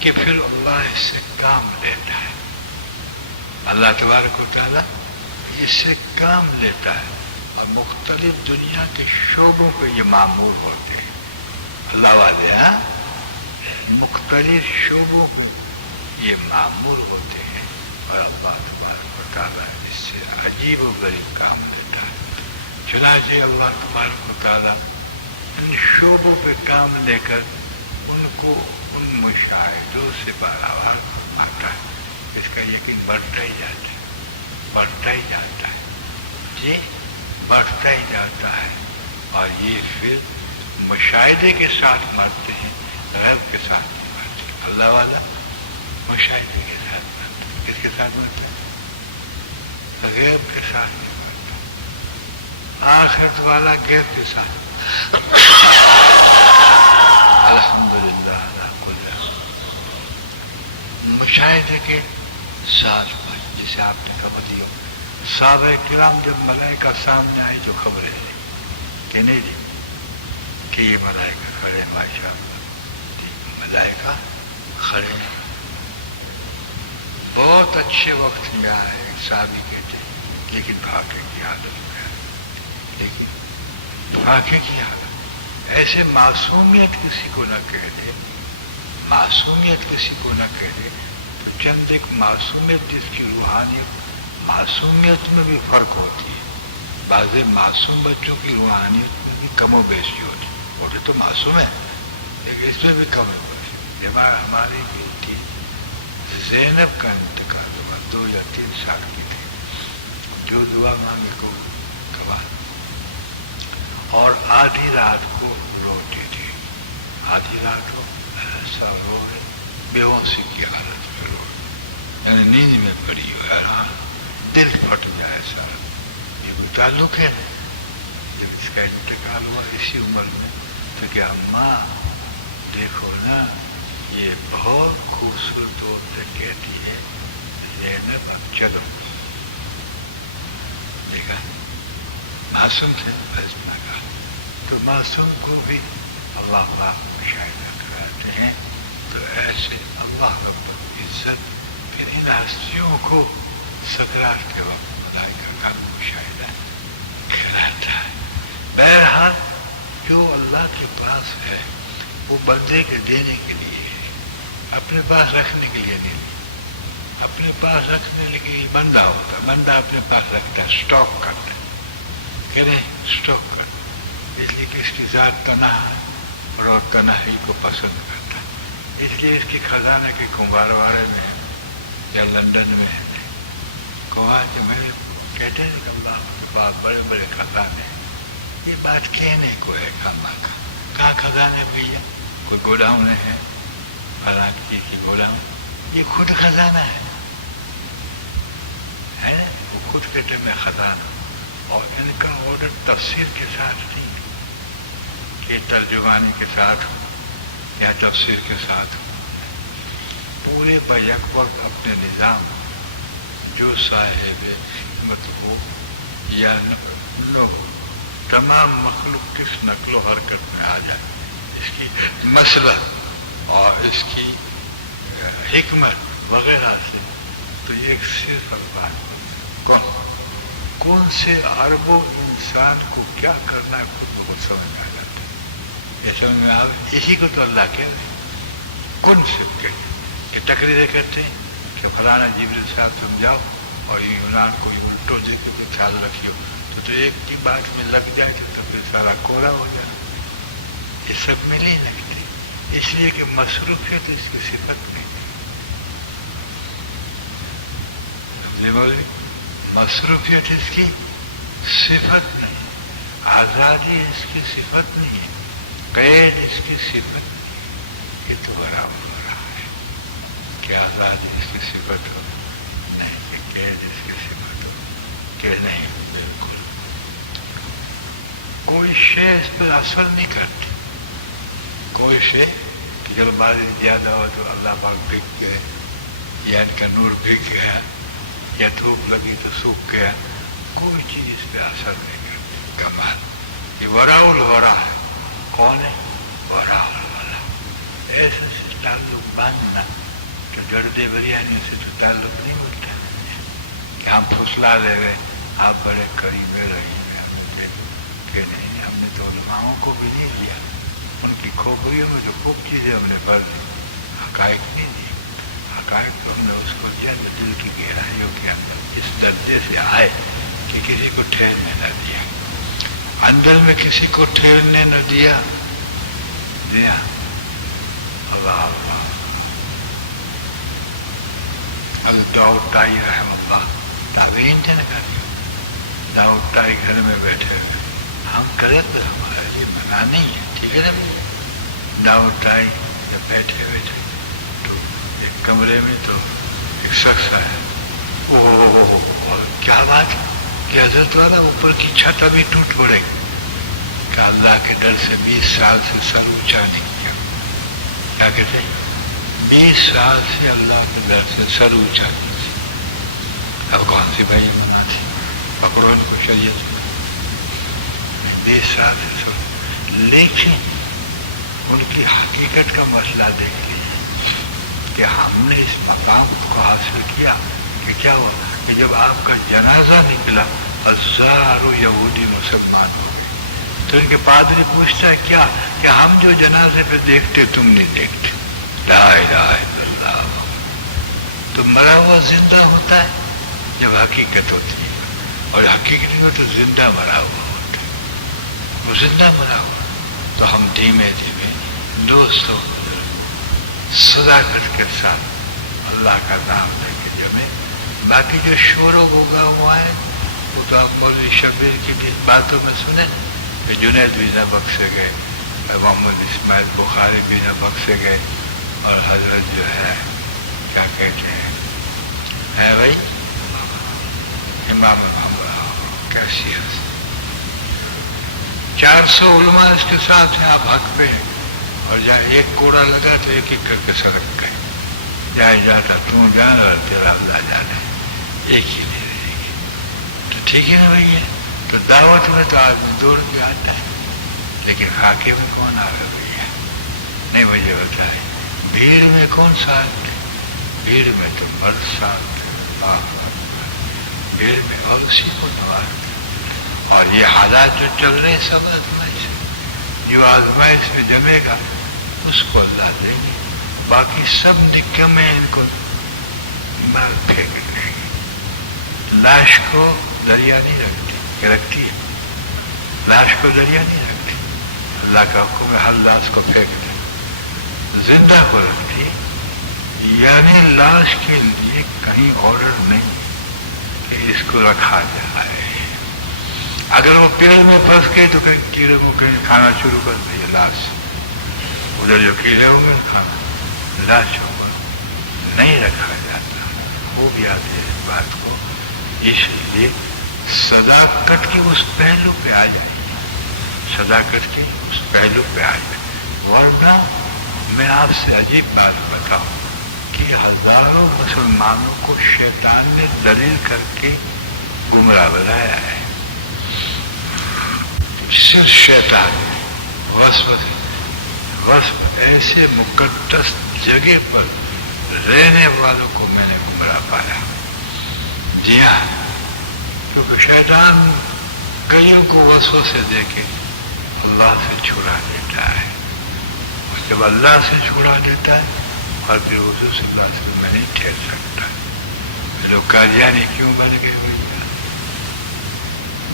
کہ پھر اللہ اس سے کام لیتا ہے. اللہ تبارک و تعالیٰ اس سے کام لیتا ہے، اور مختلف دنیا کے شعبوں پہ یہ معمور ہوتے ہیں. اللہ والے ہاں مختلف شعبوں پہ یہ معمور ہوتے ہیں، اور اللہ تبارک و تعالیٰ اس سے عجیب و غریب کام لیتا ہے. چنانچہ اللہ تبارک و تعالیٰ ان شعبوں پہ کام لے کر ان کو ان مشاہدوں سے باراوار آتا ہے. اس کا یقین بڑھتا ہی جاتا ہے، بڑھتا ہی جاتا ہے، جی بڑھتا ہی جاتا ہے. اور یہ پھر مشاہدے کے ساتھ مرتے ہیں، غیب کے ساتھ نہیں مرتے. اللہ والا مشاہدے کے ساتھ مرتے ہیں. کس کے ساتھ مرتا ہے؟ غیب کے ساتھ نہیں مرتا. آخرت والا غیب کے ساتھ. الحمدللہ مشاہدے کے ساتھ جسے آپ نے خبر دی ہو. صحابہ کرام جب ملائکہ سامنے آئی جو خبریں دی کہ نہیں دی کہ یہ ملائکہ کھڑے، ماشاء اللہ ملائکہ کھڑے ہیں. بہت اچھے وقت میں آئے. ایک صحابی کہتے لیکن بھاگے کی حالت میں ہے، لیکن بھاگے کی حالت. ایسے معصومیت کسی کو نہ کہہ دے، معصومیت کسی کو نہ کہہ دے تو چند ایک معصومیت جس کی روحانیت، معصومیت میں بھی فرق ہوتی ہے. بعض معصوم بچوں کی روحانیت میں بھی کم و بیشی ہوتی ہے. وہ تو معصوم ہے لیکن اس میں بھی کم و بیشی. جب ہماری بیٹی زینب کا انتقال ہوا 2 یا 3 سال کی تھی، جو دعا مانگے کو گوا، اور آدھی رات کو روتی تھی. آدھی رات کو ایسا رو رہے، بے ہوشی کی حالت میں رو رہے، یعنی نیند میں پڑی ہو، حیران، دل پھٹ جائے سارا. یہ کوئی تعلق ہے؟ جب اس کا انتقال ہوا اسی عمر میں تو کیا ماں دیکھو نا یہ بہت خوبصورت عورتیں کہتی ہے زینب اب چلو. دیکھا معصوم تھے فیصلہ کا. تو معصوم کو بھی اللہ مشاہدہ کراتے ہیں. تو ایسے اللہ رب العزت پھر ان ہستیوں کو سکرات کے وقت ملائکہ کا مشاہدہ کراتا ہے. بہرحال جو اللہ کے پاس ہے وہ بندے کے دینے کے لیے ہے، اپنے پاس رکھنے کے لیے نہیں. اپنے پاس رکھنے کے لیے بندہ ہوتا ہے، بندہ اپنے پاس رکھتا ہے، اسٹاک کرتا ہے. کہہ رہے ہیں اسٹاک کرتا ہے، اس لیے کہ اس کی ذات تنہا ہے اور تنہائی کو پسند کرتا ہے. اس لیے اس کی خزانہ کے کمبارواڑے میں یا لندن میں ہے کہا کہ میں کہتے ہیں کہ اللہ کے پاس بڑے بڑے خزانے ہیں. یہ بات کہنے کو ہے کہاں کا کہاں خزانے بھیا؟ کوئی گوڈاؤن ہے فلاں کی گوڈاؤن؟ یہ خود خزانہ ہے نا، وہ خود کہتے میں خزانہ. اور ان کا آرڈر تفسیر کے ساتھ نہیں کہ ترجمانی کے ساتھ یا تفسیر کے ساتھ، پورے بیک وقت اپنے نظام جو صاحب حکمت ہو یا نقل ہو، تمام مخلوق کس نقل و حرکت میں آ جائے، اس کی مسئلہ اور اس کی حکمت وغیرہ سے، تو یہ ایک صرف بات کون سے اربوں انسان کو کیا کرنا ہے خود بہت سمجھ میں آ جاتا ہے. یہ سمجھ میں اسی کو تو اللہ کہہ رہے ہیں. کون سے کہ تقریریں کرتے ہیں کہ فلانا جبریل صاحب سمجھاؤ اور یونان کو الٹو دے کے تو خیال رکھیو، تو ایک کی بات میں لگ جائے تو پھر سارا کوڑا ہو جائے. یہ سب مل ہی لگتے، اس لیے کہ مصروفیت اس کی صفت نہیں. بولے مصروفیت اس کی صفت نہیں، آزادی اس کی صفت نہیں ہے، قید اس کی صفت نہیں. یہ تو برابر ہو رہا ہے کہ آزادی اس کی صفت ہو نہیں، کہ قید اس کی صفت ہو کہ نہیں. بالکل کوئی شے اس پر اثر نہیں کرتی. کوئی شے کہ چلو بارش زیادہ ہو تو اللہ پاک بھیگ گئے، یا ان کا نور بھیگ گیا، یا دھوپ لگی تو سوکھ گیا. کوئی چیز اس پہ اثر نہیں کرتی. کمال یہ ورا الورا ہے. کون ہے؟ ورا الورا. ایسے سے تعلق باندھنا کہ گردے بریانی سے تو تعلق نہیں ہوتا کہ ہم پھسلا لے گئے آپ بڑے قریب رہی ہیں کہ نہیں. ہم نے تو علماؤں کو بھی نہیں لیا، ان کی کھوپڑیوں میں جو خوب چیزیں ہم نے بھر دی، حقائق نہیں دی. حقائق تو ہم نے اس کو دیا تو دل کی گہرائیوں کے اندر اس درجے سے آئے کہ کسی کو ٹھہرنے نہ دیا، اندر میں کسی کو ٹھہرنے نہ دیا. اللہ اللہ. داؤد ٹائی رحم اللہ تابعین تھے نا، داؤد ٹائی گھر میں بیٹھے ہوئے، ہم کریں تو ہمارا یہ منع نہیں ہے، ٹھیک ہے نا. داؤد ٹائی جب بیٹھے ہوئے تھے تو ایک کمرے میں تو ایک شخص آیا. کیا بات کہ حضرت والا اوپر کی چھت ابھی ٹوٹ پڑے گی. کہ اللہ کے ڈر سے 20 سال سے سر اونچا نہیں کیا. کیا کہتے ہیں؟ 20 سال سے اللہ کے ڈر سے سر اونچا نہیں کیا. اب کون سی بھائی منع تھی؟ پکڑو ان کو شریعت میں. 20 سال سے سر، لیکن ان کی حقیقت کا مسئلہ دیکھ لیجیے کہ ہم نے اس مقام کو حاصل کیا کہ کیا ہوا کہ جب آپ کا جنازہ نکلا ہزاروں یہودی مسلمان ہو گئے. تو ان کے پادری پوچھتا ہے کیا کہ ہم جو جنازے پہ دیکھتے تم نہیں دیکھتے. لا الہ الا اللہ. تو مرا ہوا زندہ ہوتا ہے جب حقیقت ہوتی ہے، اور حقیقت میں تو زندہ مرا ہوا ہوتا ہے. وہ زندہ مرا ہوا. تو ہم دھیمے دھیمے دوستوں صداقت کے ساتھ اللہ کا نام لے کے جمے. باقی جو شور و گوگا ہوا ہے وہ تو آپ مولوی شبیر کی بھی باتوں میں سنیں کہ جنید بھی نہ بخشے گئے، محمد اسماعیل بخاری بھی نہ بخشے گئے، اور حضرت جو ہے کیا کہتے ہیں ہے بھائی امام محمد کیسی ہے. 400 علماء اس کے ساتھ ہیں، آپ حق پہ ہیں. اور جہاں ایک کوڑا لگا تو ایک ایک کر کے سڑک گئے. جائے جاتا تم جان اور تیرا اللہ جانے، ایک ہی نہیں رہے گی. تو ٹھیک ہے نا بھائی. تو دعوت میں تو آدمی دوڑ کے آتا ہے، لیکن خاکے میں کون آ رہا بھیا؟ نہیں مجھے بتائے. بھیڑ میں کون ساتھ ہے؟ بھیڑ میں تو مرد ساتھ ہے، بھیڑ میں اور اسی کو نواز. اور یہ حالات جو چل رہے ہیں سب آزمائش، جو آزمائش میں جمے گا اس کو اللہ دیں گے. باقی سب نکمے ان کو مار پھینک دیں گے. لاش کو دریا نہیں رکھتی کہ رکھتی ہے؟ لاش کو دریا نہیں رکھتی. اللہ کا حکم ہے ہر لاش کو پھینک دیں. زندہ کو رکھتی ہے. یعنی لاش کے لیے کہیں آرڈر نہیں کہ اس کو رکھا جائے. اگر وہ پیڑ میں پھنس گئے تو کہیں کیڑے مکڑے کھانا شروع کر دیں. لاش ادھر جو کیڑے ہوں گے کھانا، لاش ہوگا نہیں رکھا جاتا. وہ بھی آتے ہیں اس بات کو. اس لیے صداقت کی اس پہلو پہ آ جائے، صداقت کی اس پہلو پہ آ جائے. ورنہ میں آپ سے عجیب بات بتاؤں کہ ہزاروں مسلمانوں کو شیطان نے دلیل کر کے گمراہ بنایا ہے. صرف شیطان وصف ایسے مقدس جگہ پر رہنے والوں کو میں نے گمراہ پایا۔ جی ہاں، کیونکہ شیطان کئیوں کو وسوسے دے کے اللہ سے چھڑا دیتا ہے، اور جب اللہ سے چھڑا دیتا ہے اور پھر حضور صلی اللہ علیہ وسلم میں نہیں ٹھہر سکتا۔ لوگ قادیانی کیوں بن گئے ہوئی؟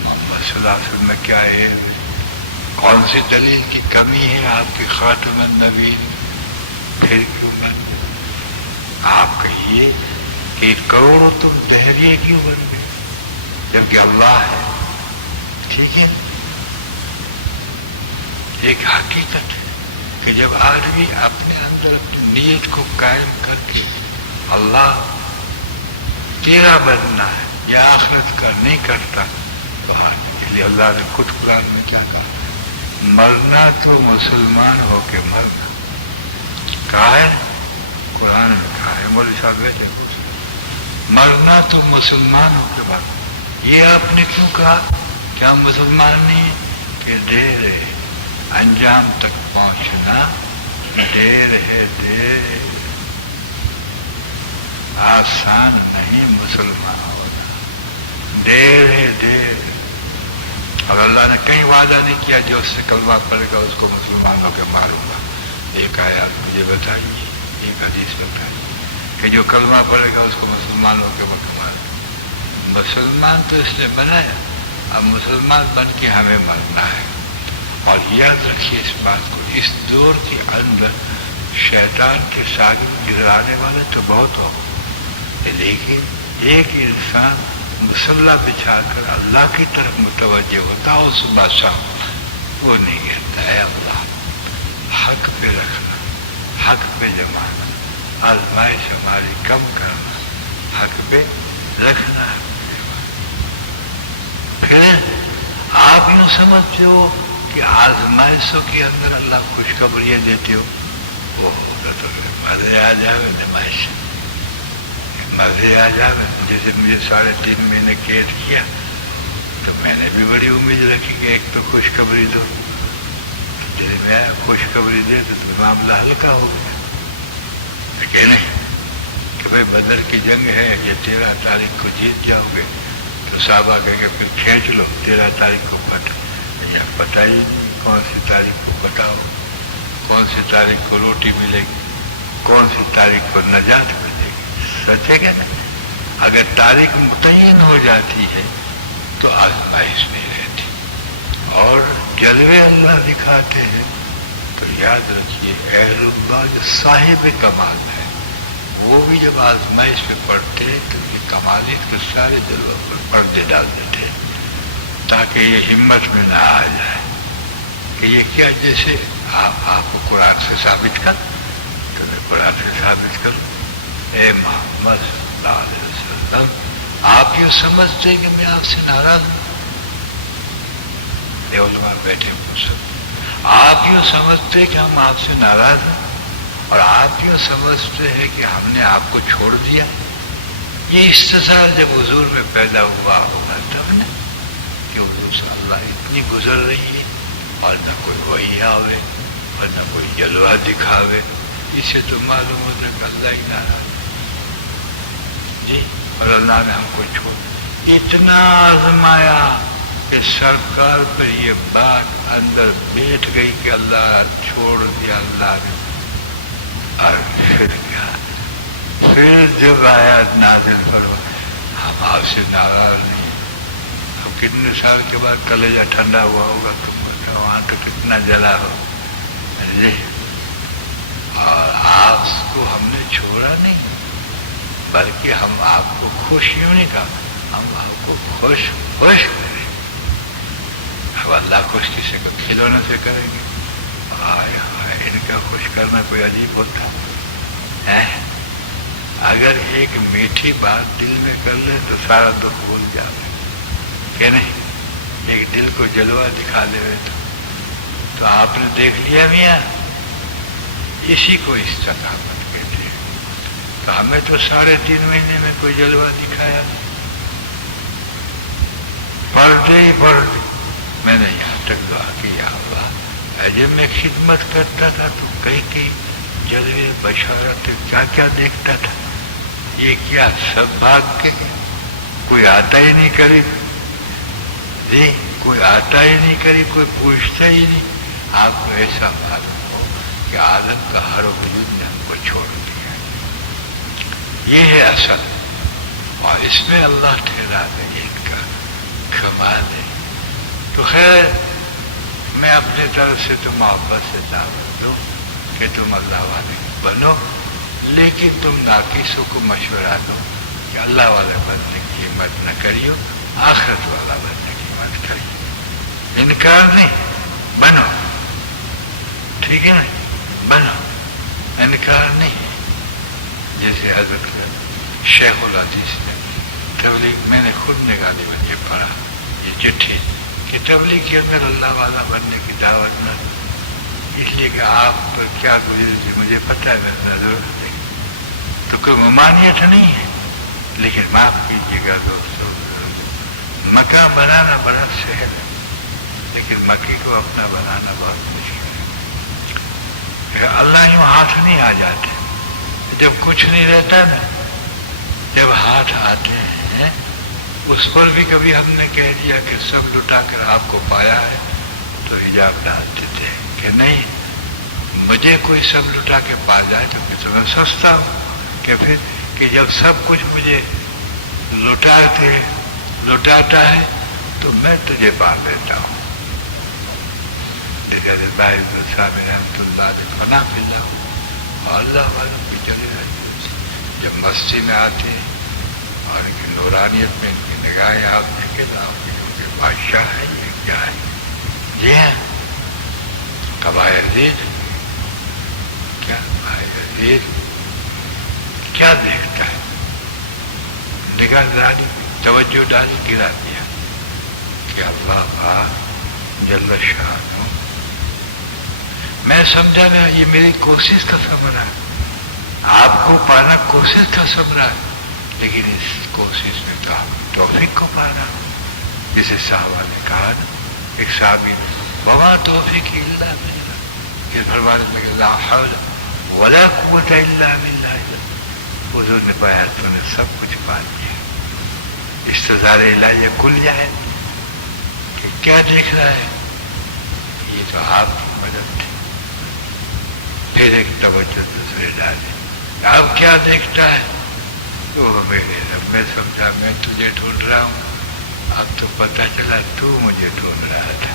محمد صلی اللہ علیہ وسلم میں کیا ہے؟ کون سی دلیل کی کمی ہے آپ کی خاتم النبیین؟ پھر کیوں بن گئے؟ آپ کہیے کہ کروڑوں تم دہریے کیوں بن گئے جبکہ اللہ ہے؟ ٹھیک ہے، ایک حقیقت ہے کہ جب آدمی اپنے اندر اپنی نیت کو قائم کر کے اللہ تیرا بننا ہے یا آخرت کا نہیں کرتا تو اس لیے اللہ نے خود قرآن میں کیا کہا؟ مرنا تو مسلمان ہو کے مرنا کہا ہے، قرآن میں کہا ہے۔ مولوی صاحب بیٹھے، مرنا تو مسلمان ہو کے مرنا، یہ آپ نے کیوں کہا کہ ہم مسلمان نہیں ہیں؟ کہ دیر ہے انجام تک پہنچنا، دیر ہے دیر، آسان نہیں مسلمان ہونا، دیر ہے دیر۔ اور اللہ نے کہیں وعدہ نہیں کیا جو اس سے کلمہ پڑے گا اس کو مسلمان ہو کے ماروں گا۔ ایک آیات مجھے بتائیے، ایک حدیث بتائیے کہ جو کلمہ پڑے گا اس کو مسلمان ہو کے ماروں گا۔ مسلمان تو اس نے بنایا، اب مسلمان بن کے ہمیں مرنا ہے۔ اور یاد رکھیے اس بات کو، اس دور کے اندر شیطان کے ساتھ گرانے والے تو بہت ہو، لیکن ایک انسان مسلح بچھا کر اللہ کی طرف متوجہ ہوتا ہو صبح شام، وہ نہیں کہتا ہے اللہ حق پہ رکھنا، حق پہ جمانا، آزمائش ہماری کم کرنا، حق پہ رکھنا۔ پھر آپ یوں سمجھتے ہو کہ آزمائشوں کے اندر اللہ خوشخبریاں دیتے ہو، وہ ہوگا تو مزے آ جاوے نمائش، مزے آ جاوے۔ جیسے مجھے 3.5 مہینے قید کیا تو میں نے بھی بڑی امید رکھی کہ ایک تو خوشخبری دو، دل میں آیا خوشخبری دے تو معاملہ ہلکا ہو گیا۔ کہ نہیں کہ بھائی بدر کی جنگ ہے، یہ 13 تاریخ کو جیت جاؤ گے، تو صحابہ کہیں گے پھر کھینچ لو 13 تاریخ کو ختم، یا پتہ ہی نہیں کون سی تاریخ کو بتاؤ، کون سی تاریخ کو روٹی ملے گی، کون سی تاریخ کو نجات ملے گی۔ سچ ہے کہ نہیں؟ اگر تاریخ متعین ہو جاتی ہے تو آزمائش نہیں رہتی، اور جلوے اللہ دکھاتے ہیں تو یاد رکھیے اہل اللہ جو صاحب کمال ہے وہ بھی جب آزمائش پہ پڑھتے ہیں تو یہ کمالیت کے سارے جلووں پر پردے ڈال دیتے ہیں تاکہ یہ ہمت میں نہ آ جائے کہ یہ کیا، جیسے آپ کو قرآن سے ثابت کر تو میں قرآن سے ثابت کروں، اے محمد صلی اللہ علیہ وسلم آپ یہ سمجھتے کہ میں آپ سے ناراض ہوں؟ یہ علماء بیٹھے مجھ سے، آپ یوں سمجھتے کہ ہم آپ سے ناراض ہیں اور آپ یوں سمجھتے ہیں کہ ہم نے آپ کو چھوڑ دیا؟ یہ استحصال جب حضور میں پیدا ہوا ہوگا تب نا کہ حضور صلی اللہ اتنی گزر رہی ہے اور نہ کوئی وحی آوے اور نہ کوئی جلوہ دکھاوے، اس سے تو معلوم ہوتا کہ اللہ ہی ناراض جی، اور اللہ نے ہم کو چھوڑ اتنا آزمایا کہ سرکار پر یہ بات اندر بیٹھ گئی کہ اللہ چھوڑ دیا اللہ نے۔ اور پھر کیا، پھر جب آیات نازل فرما ہم آپ سے ناراض نہیں، اب کتنے سال کے بعد کلیجہ ٹھنڈا ہوا ہوگا تم بتاؤ، وہاں تو کتنا جلا ہو جی، اور آپ کو ہم نے چھوڑا نہیں بلکہ ہم آپ کو خوش یوں نہیں کہا، ہم آپ کو خوش کریں۔ اب اللہ خوش کسی کو کھلونے سے کریں گے؟ ہائے ہائے، ان کا خوش کرنا کوئی عجیب ہوتا ہے۔ اگر ایک میٹھی بات دل میں کر لے تو سارا دکھ بھول جاتے کہ نہیں، ایک دل کو جلوہ دکھا دے تو آپ نے دیکھ لیا میاں، اسی کو استقامت کہتے ہیں۔ تو ہمیں تو 3.5 مہینے میں کوئی جلوہ دکھایا، پڑھتے ہی پڑھتے میں نے یہاں تک دعا کی، یا اللہ جب میں خدمت کرتا تھا تو کہیں جلوے بشارت کیا کیا دیکھتا تھا. یہ کیا سب بھاگ کے کوئی آتا ہی نہیں قریب. جی کوئی آتا ہی نہیں قریب, کوئی پوچھتا ہی نہیں. آپ کو ایسا معلوم ہو کہ عالم کا ہر وجود نے ہم کو چھوڑ دیا. یہ ہے اصل, اور اس میں اللہ ٹھہرا دے ان کا کمال ہے. تو خیر میں اپنے طرف سے تو محبت سے دعوت دوں کہ تم اللہ والے بنو, لیکن تم ناقصوں کو مشورہ دو کہ اللہ والا بننے کی ہمت نہ کریو, آخرت والا بننے کی ہمت کریو. انکار نہیں, بنو. ٹھیک ہے نا, بنو, انکار نہیں. جیسے حضرت شیخ العزیز نے تبلیغ, میں نے خود نگالی بن یہ پڑھا یہ چٹھی کہ تبلیغ کے اندر اللہ والا بننے کی دعوت نہ, اس لیے کہ آپ پر کیا گزری مجھے پتہ ہے, میرا ضرورت نہیں, تو کوئی ممانعت نہیں ہے. لیکن معاف کیجیے گا دوستوں, مکہ بنانا بڑا سہل ہے, لیکن مکے کو اپنا بنانا بہت مشکل ہے. اللہ یوں ہاتھ نہیں آ جاتے. جب کچھ نہیں رہتا نا, جب ہاتھ آتے ہیں اس پر بھی کبھی ہم نے کہہ دیا کہ سب لٹا کر آپ کو پایا ہے, تو حجاب ڈال دیتے ہیں کہ نہیں, مجھے کوئی سب لٹا کے پا جائے تو پھر تو میں سوچتا ہوں کہ پھر کہ جب سب کچھ مجھے لٹاتا ہے تو میں تجھے پا لیتا ہوں. صاحب رحمۃ اللہ علیہ فنا فلّہ, اور اللہ والوں کی چلے رہتے جب مسجد میں آتے ہیں اور ان کی نورانیت میں ان کی نگاہیں آپ دیکھیں نا, آپ کے بادشاہ ہے, یہ کیا ہے. جی ہاں, قبائل عزیز, کیا قبائل عزیز کیا دیکھتا ہے, نگاہ ڈالی, توجہ ڈالی, گرا دیا کہ اللہ پاک جل شانہ. میں سمجھا نا یہ میری کوشش کا ثمرہ ہے, آپ کو پانا کوشش کا ثمرہ ہے, لیکن اس کوشش میں تو توفیق کو پانا. جسے صحابہ نے کہا نا, ایک صحابی نے وما توفیق الا باللہ, کہ فرمانے لگے لا حول ولا قوت الا باللہ. حضور نے پایا تو نے سب کچھ پا لیا. استظہار الہیہ کھل جائے کہ کیا دیکھ رہا ہے, یہ تو آپ کی مدد تھی. پھر ایک توجہ دوسرے ڈالے, اب کیا دیکھتا ہے, تو میرے رب, میں سمجھا میں تجھے ڈھونڈ رہا ہوں, اب تو پتہ چلا تو مجھے ڈھونڈ رہا تھا.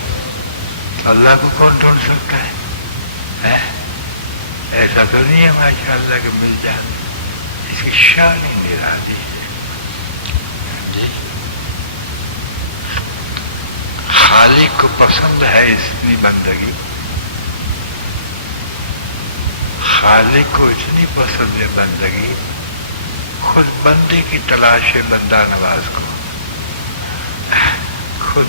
اللہ کو کون ڈھونڈ سکتا ہے؟ ایسا تو نہیں ہے ماشاء اللہ کہ مل جائے, اس کی شان ہی نرالی ہے. جی خالق کو پسند ہے اتنی بندگی, خالق کو اتنی پسند ہے بندگی, خود بندے کی تلاش ہے بندہ نواز کو, خود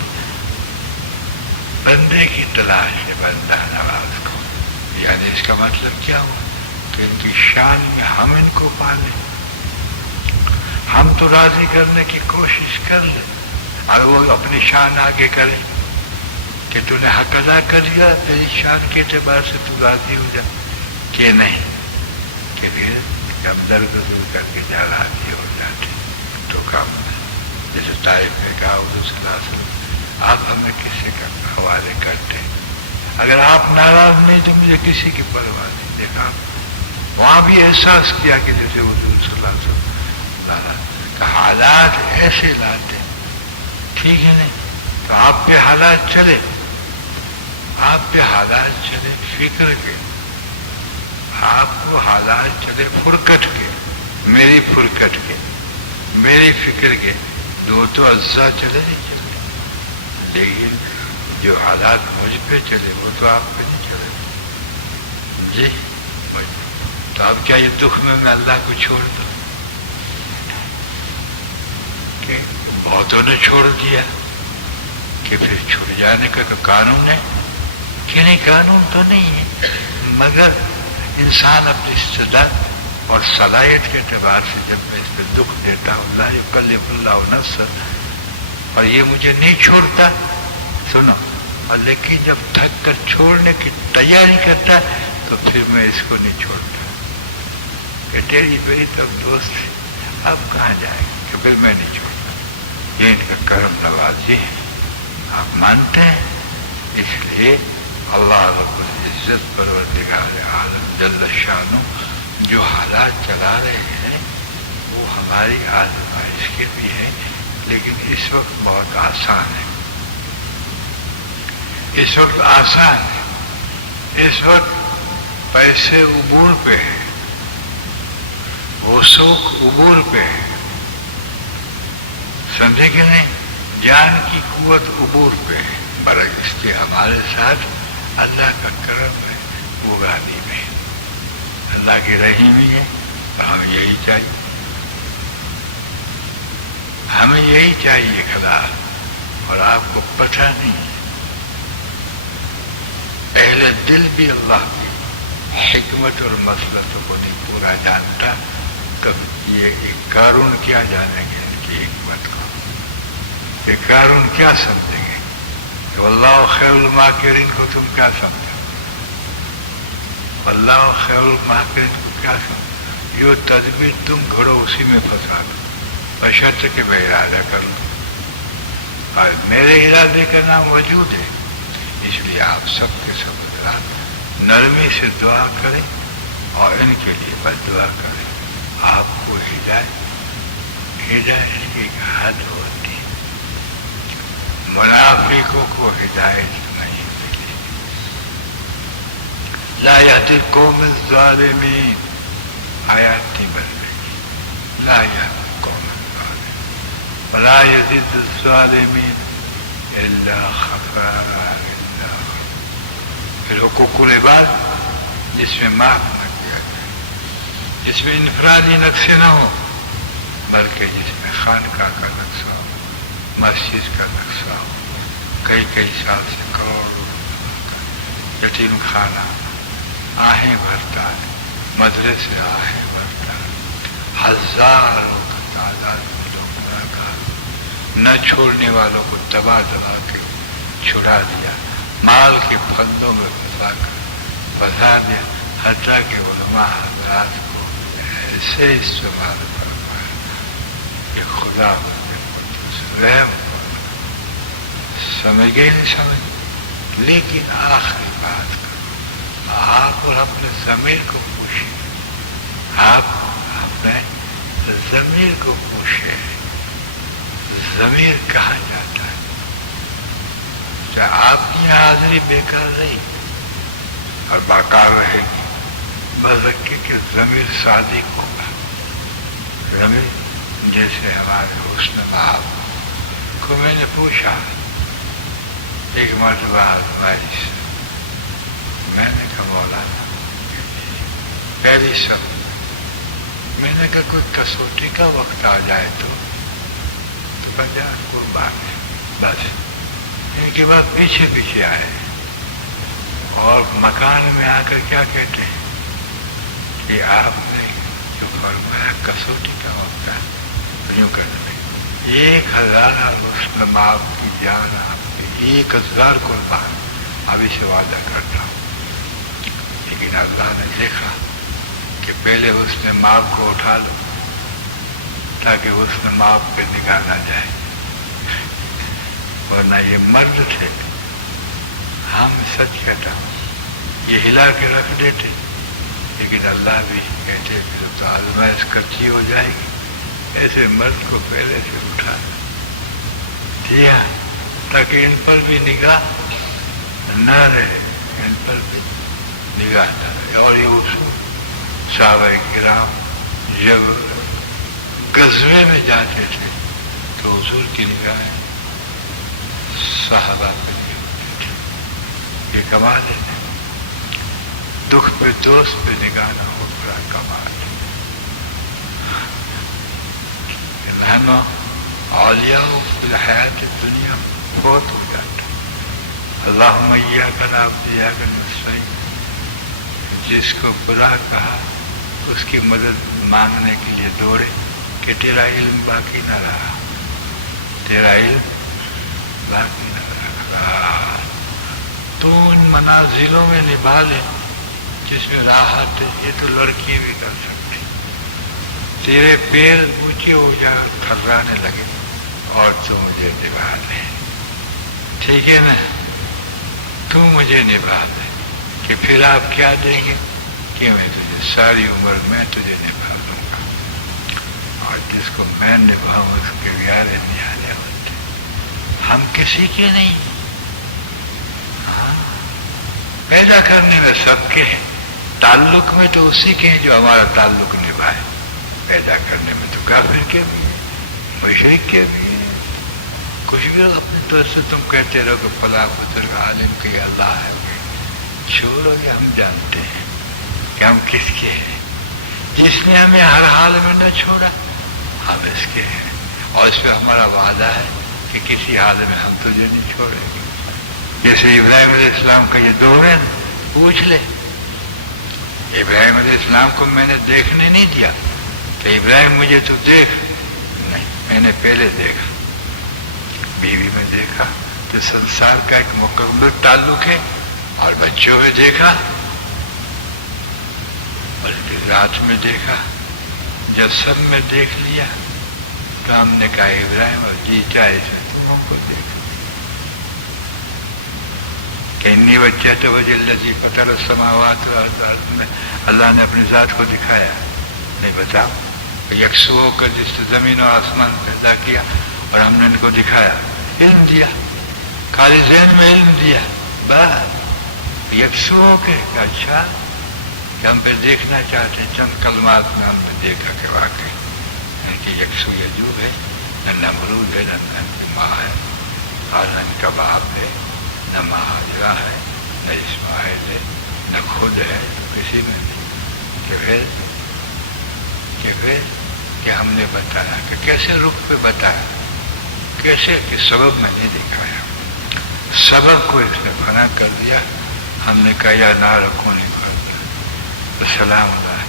بندے کی تلاش ہے بندہ نواز کو. یعنی اس کا مطلب کیا ہوا کہ ان کی شان میں ہم ان کو پالیں, ہم تو راضی کرنے کی کوشش کر لیں, اور وہ اپنی شان آگے کرے کہ تو نے حق ادا کر دیا, تیری شان کے اعتبار سے تو راضی ہو جا, کہ نہیں کہ پھر ہم درد دور کر کے جا راضی ہو جاتے تو کام. جیسے طائف نے کہا حضور صلی اللہ علیہ وسلم آپ ہمیں کسی کا حوالے کرتے, اگر آپ ناراض نہیں تو مجھے کسی کی پرواہ نہیں. دیکھا وہاں بھی احساس کیا کہ جیسے حضور صلی اللہ علیہ وسلم ناراض کہ حالات ایسے لاتے, ٹھیک ہے نہیں, تو آپ پہ حالات چلے, آپ پہ حالات چلے فکر کے, آپ کو حالات چلے فرقت کے, میری فرقت کے, میری فکر کے, دو تو اجزاء چلے نہیں چلے, لیکن جو حالات مجھ پہ چلے وہ تو آپ پہ نہیں چلے. جی تو اب کیا یہ دکھ میں اللہ کو چھوڑ دوں کہ بہتوں نے چھوڑ دیا کہ پھر چھوڑ جانے کا تو قانون ہے کہ نہیں؟ قانون تو نہیں ہے, مگر انسان اپنی استعداد اور صلاحیت کے اعتبار سے جب میں اس پہ دکھ دیتا ہوں, لا یکلف اللہ نفسا, اور یہ مجھے نہیں چھوڑتا, سنو, اور لیکن جب تھک کر چھوڑنے کی تیاری کرتا تو پھر میں اس کو نہیں چھوڑتا. کہ تیری میری تب دوست ہے، اب کہاں جائیں گے؟ کہ پھر میں نہیں چھوڑتا، یہ ان کا کرم نوازی ہے، آپ مانتے ہیں؟ اس لیے اللہ رب العزت پروردگار عالم جل شانہ جو حالات چلا رہے ہیں وہ ہماری آزمائش کے بھی ہے، لیکن اس وقت بہت آسان ہے، اس وقت آسان ہے، اس وقت پیسے عبور پہ ہے، وثوق عبور پہ ہے، سمجھے کہ نہیں؟ جان کی قوت عبور پہ ہے، برعکس کے ہمارے ساتھ اللہ کا کرم ہے، وہ غالب میں اللہ کی رحیمی ہے، تو ہمیں یہی چاہیے، ہمیں یہی چاہیے خدا۔ اور آپ کو پتہ نہیں اہل دل بھی اللہ کی حکمت اور مصلحتوں کو نہیں پورا جانتا، تب یہ قارون کیا جانیں گے ان کی حکمت کو؟ یہ قارون کیا سمجھیں گے کہ واللہ خیر الماکرین کو تم کیا سمجھو؟ واللہ خیر الماکرین کو کیا سمجھو؟ جو تدبیر تم گھڑو اسی میں پھنسا دو، بشرط کہ میں ارادہ کر لوں، اور میرے ارادے کا نام وجود ہے۔ اس لیے آپ سب کے سب نرمی سے دعا کریں اور ان کے لیے بس دعا کریں، آپ کو ہدایت کی حد ہوتی ہے، منافقوں کو ہدایت نہیں ملی۔ لا یأتی القوم الظالمین، آیات نہیں بن رہی، لا یأتی القوم الظالمین ولا یزید الظالمین الا خسارا۔ پھر حقوق العباد جس میں معاف نہ کیا جائے، جس میں انفرادی نقشے نہ ہو، بلکہ جس میں خانقاہ کا نقشہ ہو، مسجد کا نقشہ ہو، کئی سال سے کروڑوں یتیم خانہ آہیں بھرتا ہے، مدرسے آہیں بھرتا ہے، ہزاروں کا تعداد میں لوگ گنہگار، نہ چھوڑنے والوں کو دبا کے چھڑا دیا، مال کے پھندوں میں پھنسا دیا، حتیٰ کہ علماء حضرات کو ایسے استعمال فرمایا کہ خدا رحم سمجھ گئے نہیں سمجھ۔ لیکن آخری بات کرو، آپ اور اپنے ضمیر کو پوچھیں، آپ اپنے ضمیر کو پوچھیں، ضمیر کہاں جاتا ہے؟ چاہے آپ کی حاضری بیکار رہی اور باقار رہے گی، بذکر کہ ضمیر صادق ہوگا، ضمیر جیسے ہمارے حسن باب کو میں نے پوچھا ایک مرتبہ آزمائش سے، میں نے کہا مولانا پہلی سب میں نے کہا کوئی کسوٹی کا وقت آ جائے تو بجا قربان ہے، بس ان کے بعد پیچھے آئے اور مکان میں آ کر کیا کہتے ہیں کہ آپ نے جو فرمایا کسوٹی کا وقت ہے، یوں کرنے لگے 1000 مسلم آپ کی جان، آپ کی 1000 قربان، ابھی سے وعدہ کرتا ہوں۔ لیکن اللہ نے دیکھا کہ پہلے اس نے ماپ کو اٹھا لو تاکہ اس نے ماپ پہ نگاہ نہ جائے، ورنہ یہ مرد تھے، ہم سچ کہتا ہوں یہ ہلا کے رکھ دیتے، لیکن اللہ بھی کہتے پھر تو آزمائش کچی ہو جائے گی، ایسے مرد کو پہلے سے اٹھا دیا تاکہ ان پر بھی نگاہ نہ رہے، ان پر بھی نگاہ نہ رہے۔ اور یہ اصول صحابہ کرام جب غزوے میں جاتے تھے تو حضور کی نگاہیں صحابہ پہ نہیں ہوتی تھی، یہ کمال ہے، دکھ پہ دوست پہ نگاہ نہ ہو، بڑا کمال ہے۔ نحن اولیاء فی الحیات الدنیا بہت ہو جاتا، اللہم ایاک نعبد و ایاک نستعین، جس کو خدا کہا اس کی مدد مانگنے کے لیے دوڑے کہ تیرا علم باقی نہ رہا، تیرا علم باقی نہ رہا، تو ان منازلوں میں نبھا لے جس میں راحت ہے، یہ تو لڑکیاں بھی کر سکتی، تیرے پیر اونچے ہو جا تھرانے لگے اور تو مجھے نبھا لے، ٹھیک ہے نا، تو مجھے نبھا لے، کہ پھر آپ کیا دیں گے کہ میں تجھے ساری عمر میں تجھے نبھا لوں گا، اور جس کو میں نبھاؤں اس کے پیارے نیالے ہوتے، ہم کسی کے نہیں، پیدا کرنے میں سب کے ہیں، تعلق میں تو اسی کے ہیں جو ہمارا تعلق نبھائے، پیدا کرنے میں تو کافر کے بھی ہیں، مشرک کے بھی ہیں، کچھ بھی اپنے دوست سے تم کہتے رہو کہ فلاں بزرگ عالم کہ اللہ ہے، چھوڑو یہ ہم جانتے ہیں کہ ہم کس کے ہیں، جس نے ہمیں ہر حال میں نہ چھوڑا ہم اس کے ہیں، اور اس پہ ہمارا وعدہ ہے کہ کسی حال میں ہم تجھے نہیں چھوڑیں گے۔ جیسے ابراہیم علیہ السلام کا یہ دور ہے، پوچھ لے، ابراہیم علیہ السلام کو میں نے دیکھنے نہیں دیا کہ ابراہیم مجھے تو دیکھ، نہیں، میں نے پہلے دیکھا، بیوی میں دیکھا، تو سنسار کا ایک مکمل تعلق ہے، اور بچوں میں دیکھا، بلکہ رات میں دیکھا، جب سب میں دیکھ لیا تو ہم نے کہا ابراہیم اور جی چاہے سے تم ہم کو دیکھ، کہ انی وجہت وجہ الذی فطر السماوات والارض میں اللہ نے اپنی ذات کو دکھایا، نہیں بتاؤ، یکسو ہو کر جس نے زمین اور آسمان پیدا کیا اور ہم نے ان کو دکھایا، علم دیا، خالی ذہن میں علم دیا، بس یکسو ہو کے اچھا کہ ہم پہ دیکھنا چاہتے ہیں، چند کلمات میں ہم نے دیکھا کہ واقعی ان کی یکسو یجوب ہے، نہ نمرود ہے، نہ ان کی ماں ہے، اور نہ ان کا باپ ہے، نہ مہاجرہ ہے، نہ اسماعیل ہے، نہ خود ہے، کسی میں نہیں، کہ پھر کہ ہم نے بتایا کہ کیسے رخ پہ بتایا، کیسے کہ سبب میں نہیں دکھایا، سبب کو اس نے فنا کر دیا، ہم نے کہا یا نہ رکھو نہیں کرتا، السلام علیہ،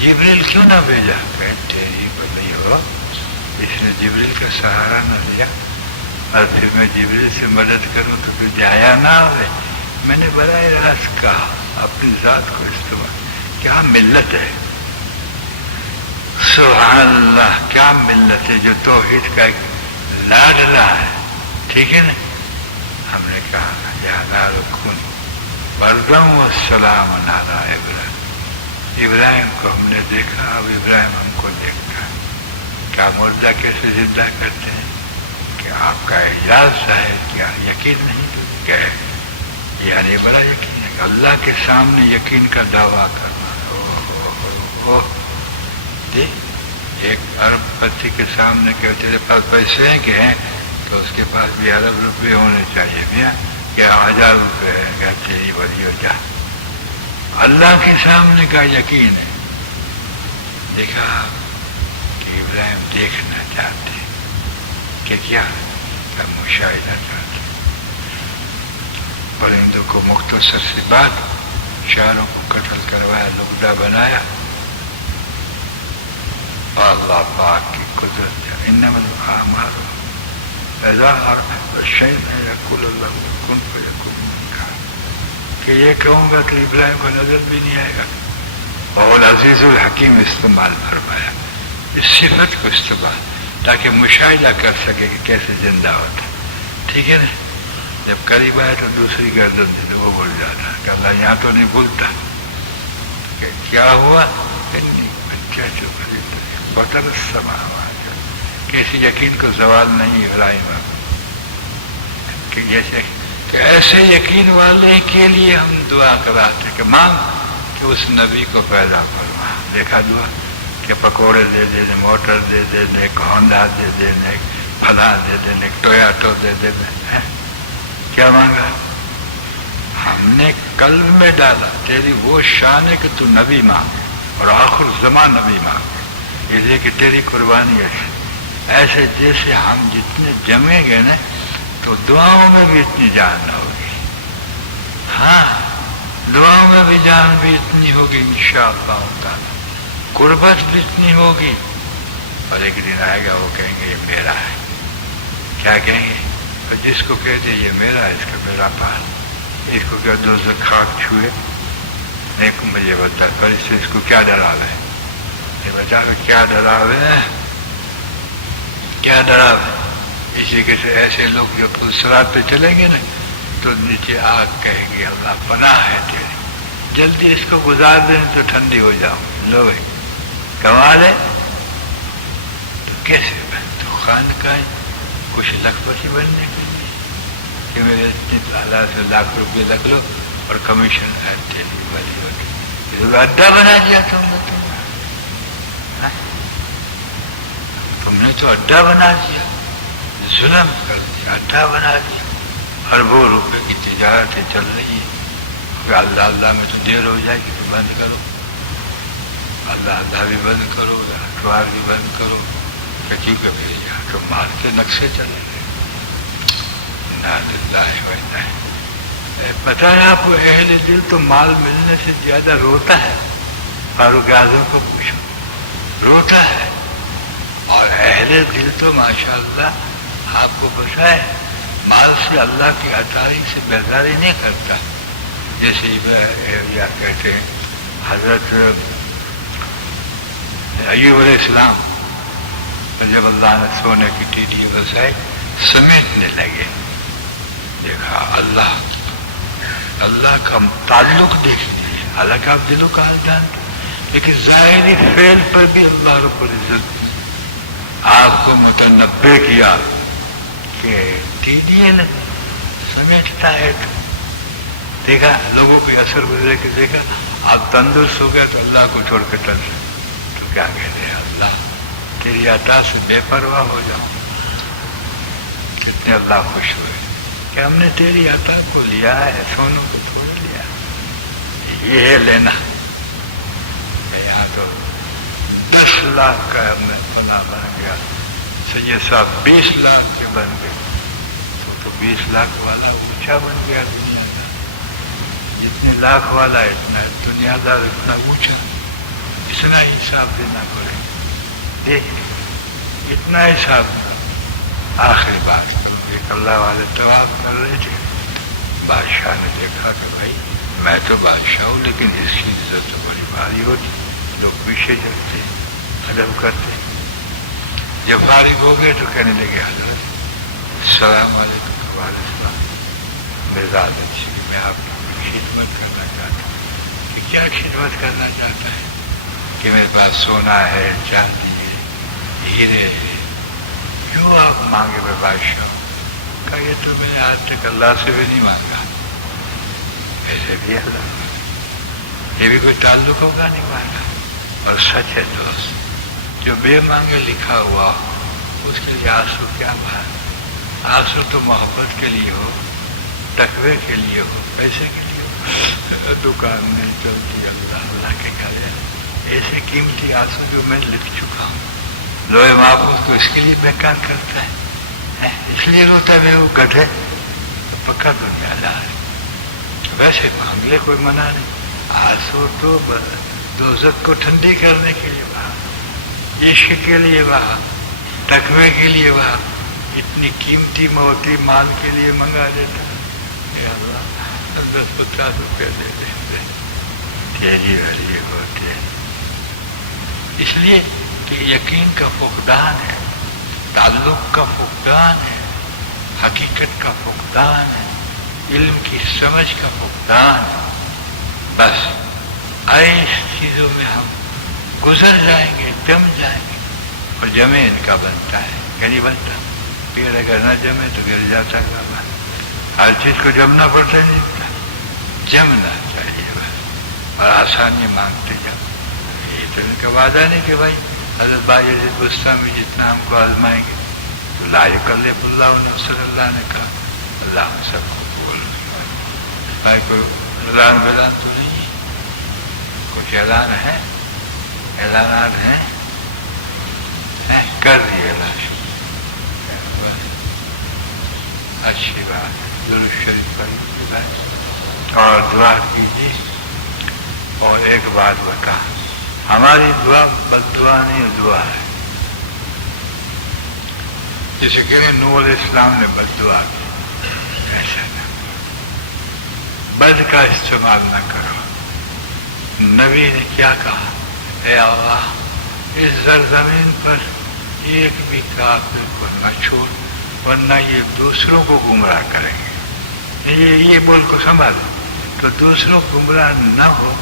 جبریل کیوں نہ بھیجا، کہ تیری بلی ہو، اس نے جبریل کا سہارا نہ لیا، اور پھر میں جبریل سے مدد کروں تو پھر جایا نہ ہوئے، میں نے براہ راست کہا اپنی ذات کو استعمال، کیا ملت ہے، سبحان اللہ، کیا ملت ہے جو توحید کا ایک لاڈلا ہے، ٹھیک ہے نا، ہم نے کہا یا نار کن بردم والسلام علی ابراہیم، ابراہیم کو ہم نے دیکھا، اب ابراہیم ہم کو دیکھتا ہے، کیا مردہ کیسے زندہ کرتے ہیں، کہ آپ کا اعجاز ہے، کیا یقین نہیں کیا ہے، یعنی بڑا یقین ہے کہ اللہ کے سامنے یقین کا دعویٰ کرنا، ایک ارب پتی کے سامنے کہ تیرے پاس پیسے ہیں کہ ہیں، تو اس کے پاس بھی ارب روپے ہونے چاہیے، بھیا کیا 1000 روپے ہے، کیا تیری بڑی ہو جا، اللہ کے سامنے کا یقین ہے، دیکھا کہ ابراہیم دیکھنا چاہتے کہ کیا مشاہدہ چاہتے، پرندوں کو مختصر سی بات، شہروں کو قتل کروایا، لگدا بنایا، اللہ پاک کی قدرت ہے، انما الاعمال اذا اردت الشيء يقول الله كن فيكون، کہ یہ کہوں گا کہ ابراہیم کو نظر بھی نہیں آئے گا، اور العزیز الحکیم استعمال فرمایا، اس صفت کو استعمال تاکہ مشاہدہ کر سکے کہ کیسے زندہ ہوتا، ٹھیک ہے نا، جب قریب آئے تو دوسری گردن دے تو وہ بھول جاتا کہ اللہ یہاں تو نہیں بھولتا، کہ کیا ہوا، کیا چپ بطر السماوات، کسی یقین کو زوال نہیں ابراہیم، کہ جیسے کہ ایسے یقین والے کے لیے ہم دعا کراتے کہ مانگ کہ اس نبی کو پیدا فرما، دیکھا دعا کہ پکوڑے دے دینے، موٹر دے دینے، ایک ہونڈا دے دینے، ایک فلاں دے دینے، ایک ٹویاٹو دے دینے، کیا مانگا، ہم نے قلب میں ڈالا تیری وہ شان ہے کہ تو نبی مانگے اور آخر زمان نبی مانگے، اس لیے کہ تیری قربانی ایسے جیسے ہم جتنے جمیں گے نا تو دعاؤں میں بھی اتنی جان نہ ہوگی، ہاں دعاؤں میں بھی جان بھی اتنی ہوگی انشاءاللہ تعالی، قربت بھی اتنی ہوگی، اور ایک دن آئے گا وہ کہیں گے یہ میرا ہے، کیا کہیں گے، تو جس کو کہتے یہ میرا ہے، اس کا میرا پاس، اس کو کیا دوزخ خاک چھوئے، نہیں کو مجھے بتا پر اس سے اس کو کیا ڈرا ہے، یہ بتا کیا ڈراوے ہیں، کیا ڈراوے؟ اسی کے سے ایسے لوگ جو پلسرات پہ چلیں گے نا تو نیچے آگ کہے گی اللہ پناہ ہے تیری، جلدی اس کو گزار دیں تو ٹھنڈی ہو جاؤں، لو بھائی کمال ہے۔ تو کیسے بن تو خان کا کچھ لکھپتی بننے کے لیے کہ میرے اتنی اللہ سے لاکھ روپئے لکھ لو اور کمیشن تیری والی ہوتی، اڈا بنا دیا تم نے تو اڈا بنا دیا، ظلم کر دیا، اڈا بنا دیا، اربوں روپے کی تجارتیں چل رہی ہے، کہ اللہ اللہ میں تو دیر ہو جائے گی تو بند کرو، اللہ اللہ بھی بند کرو، اخبار بھی بند کرو، کچی کو بھیجا تو مال کے نقشے چلے گئے۔ پتہ ہے آپ کو اہل دل تو مال ملنے سے زیادہ روتا ہے، فاروق اعظم کو پوچھو، روتا ہے، اور اہل دل تو ماشاءاللہ آپ کو بتائے مال سے اللہ کی عطائی سے بیزاری نہیں کرتا، جیسے یا کہتے ہیں حضرت ایوب علیہ السلام جب اللہ نے سونے کی ٹیڈی بسائی سمیٹنے لگے، دیکھا اللہ کا تعلق دیکھ لیجیے، حالانکہ آپ دلوں کا حال جانتے، لیکن ظاہری فعل پر بھی اللہ رب العزت آپ کو متنبع کیا کہ ٹیڈی سمیٹتا ہے، تو دیکھا لوگوں کو اثر گزرے کہ دیکھا آپ تندرست ہو گیا تو اللہ کو چھوڑ کے تر تو کیا کہتے ہیں اللہ تیری عطا سے بے پرواہ ہو جاؤں، کتنے اللہ خوش ہوئے کہ ہم نے تیری عطا کو لیا ہے، سونوں کو تھوڑے لیا، یہ ہے لینا۔ یہاں تو 10 لاکھ کا ہم نے بنا بن گیا، سید صاحب 20 لاکھ کے بن گئے، تو 20 لاکھ والا اونچا بن گیا دنیا کا، جتنے لاکھ والا اتنا دنیا دار اتنا اونچا، اتنا حساب دینا پڑے، دیکھ اتنا حساب۔ آخری بات ایک اللہ والے طواف کر رہے تھے، بادشاہ نے دیکھا کہ بھائی میں تو بادشاہ ہوں لیکن اس کی عزت تو بڑی بھاری ہوتی، لوگ پیچھے چلتے ادب کرتے، جب فارغ ہو گئے تو کہنے لگے حضرت السلام علیکم، وعلیکم السلام، مزاج اچھی، میں آپ کی خدمت کرنا چاہتا ہوں۔ کہ کیا خدمت کرنا چاہتا ہے؟ کہ میرے پاس سونا ہے، چاندی ہے، ہیرے ہے، کیوں آپ مانگے میں بادشاہ ہوں؟ کہا یہ تو میں نے آج تک اللہ سے بھی نہیں مانگا، ایسے بھی اللہ، یہ بھی کوئی تعلق ہوگا نہیں مانگا۔ اور سچ ہے دوست، جو بے مانگے لکھا ہوا ہو اس کے لیے آنسو کیا بات؟ آنسو تو محبت کے لیے ہو، تقوی کے لیے ہو، پیسے کے لیے ہو، دکان نہیں چلتی اللہ اللہ کے گھر، ایسے قیمتی آنسو جو میں لکھ چکا ہوں، لوہے محفوظ کو اس کے لیے بیکار کرتا ہے، اس لیے روتا ہے وہ گدھے، پکا دنیا دار ہے، ویسے مانگ لے کوئی منع نہیں، آنسو تو دوزت کو ٹھنڈی کرنے کے لیے بہا، عشق کے لیے بہا، تقوی کے لیے بہا، اتنی قیمتی موتی مال کے لیے منگا دیتا، اے اللہ 10-50 روپے دے دیتے، تیری والی یہ ہوتی ہے، اس لیے کہ یقین کا فقدان ہے، تعلق کا فقدان ہے، حقیقت کا فقدان ہے، علم کی سمجھ کا فقدان ہے۔ بس ایسی چیزوں میں ہم گزر جائیں گے، جم جائیں گے، اور جمے ان کا بنتا ہے، کہ نہیں بنتا؟ پیڑ اگر نہ جمے تو گر جاتا ہے، ہر چیز کو جمنا پڑتا نہیں، جمنا چاہیے بس، اور آسانی مانگتے جاؤ۔ یہ تو ان کا وعدہ نہیں کہ بھائی حضرت باجد بستانی میں جتنا ہم کو آزمائیں گے تو لا یکلف اللہ نفسا اللہ نے کہا، اللہ ہم سب کو بول بھائی کوئی اعلان بیلان تو نہیں ہے، کچھ اعلان ہے، اعلانات ہیں، کر دیے اعلان، اچھی بات ہے، درود شریف پڑھیے اور دعا کیجیے۔ اور ایک بات بتا، ہماری دعا بد دعا نہیں، دعا ہے، جسے کہ نوح علیہ السلام نے بد دعا کی، ایسا نہ بد کا استعمال نہ کرو۔ نبی نے کیا کہا؟ اے اللہ اس سرزمین پر ایک بھی کافر کو نہ چھوڑ، ورنہ یہ دوسروں کو گمراہ کریں گے۔ یہ ملک کو سنبھالو تو دوسروں کو گمراہ نہ ہو،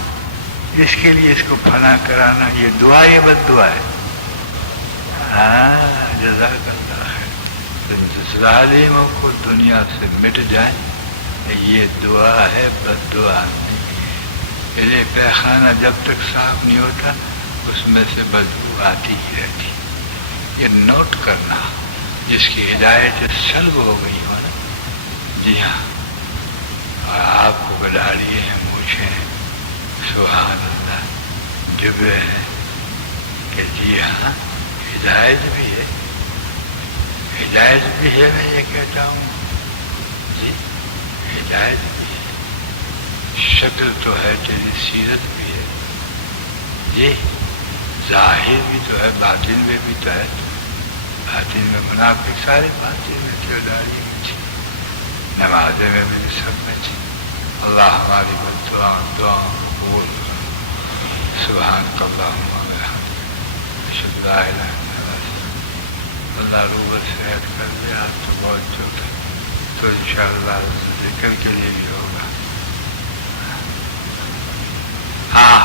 اس کے لیے اس کو فنا کرانا، یہ دعا یہ بد دعا ہے۔ ہاں جزاک اللہ ہے، ظالموں کو دنیا سے مٹ جائیں، یہ دعا ہے، بد دعا نہیں ہے۔ یہ پیخانہ جب تک صاف نہیں ہوتا اس میں سے بدبو آتی ہی رہتی۔ یہ نوٹ کرنا، جس کی ہدایت سلب ہو گئی ہو نا، جی ہاں، اور آپ کو گڈاڑی ہیں، مونچھیں ہیں، سبحان اللہ، جبے ہیں کہ جی ہاں ہدایت بھی ہے، ہدایت بھی ہے، میں یہ کہتا ہوں جی ہدایت بھی ہے، شکل تو ہے تیری، سیرت بھی ہے جی، ظاہر بھی تو ہے، باطن میں بھی تو ہے، باطن میں منافق سارے باطن میں تھے، داڑھی میں تھی، نمازیں میں بھی سب میں تھی۔ اللہ ہماری دعا قبول کرو۔ سبحانک اللہم و بحمدک، اشہد لا الہ الا انت۔ اللہ روح و صحت کر دے، آپ تو بہت چھوٹا، تو انشاءاللہ ذکر کے لیے بھی ہوگا۔ ہاں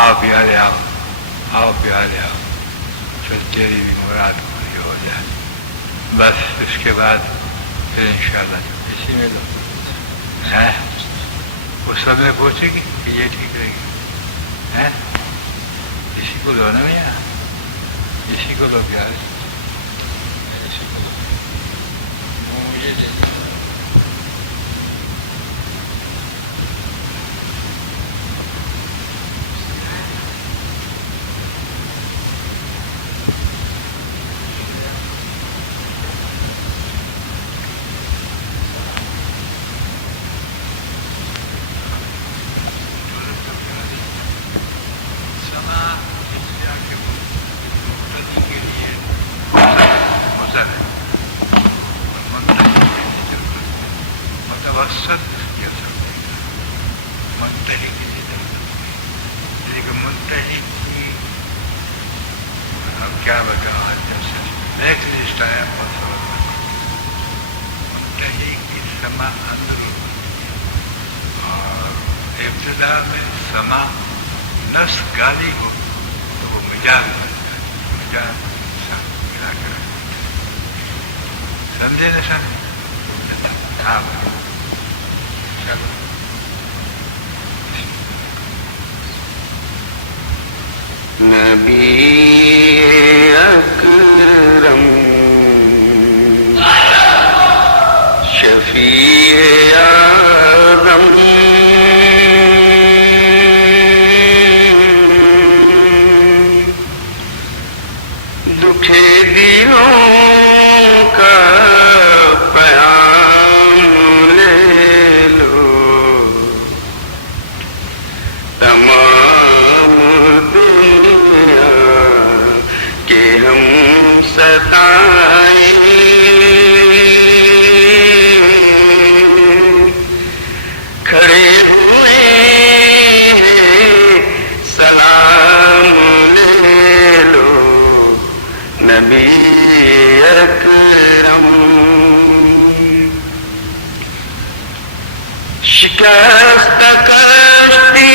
آؤ پیارے، آؤ پیارے، آؤ، پھر تیری بھی مراد پوری ہو جائے۔ بس اس کے بعد پھر انشاءاللہ اسی میں لو ہے، وہ سب میں پوچھے گی کہ یہ ٹھیک رہے گی ہے، اسی کو لو نا بھیا، اسی کو لو پیارے، اسی کو لو، وہ مجھے دے دو۔ سمجھے نا سر؟ ہاں چلو، نبی اکرم شفیع اعظم دکھے دلوں کا پیام لے لو، تمام دنیا کے ہم ستائیں، کھڑے ہوئے ہیں سلام لے لو، نبی اکرم شکست کشتی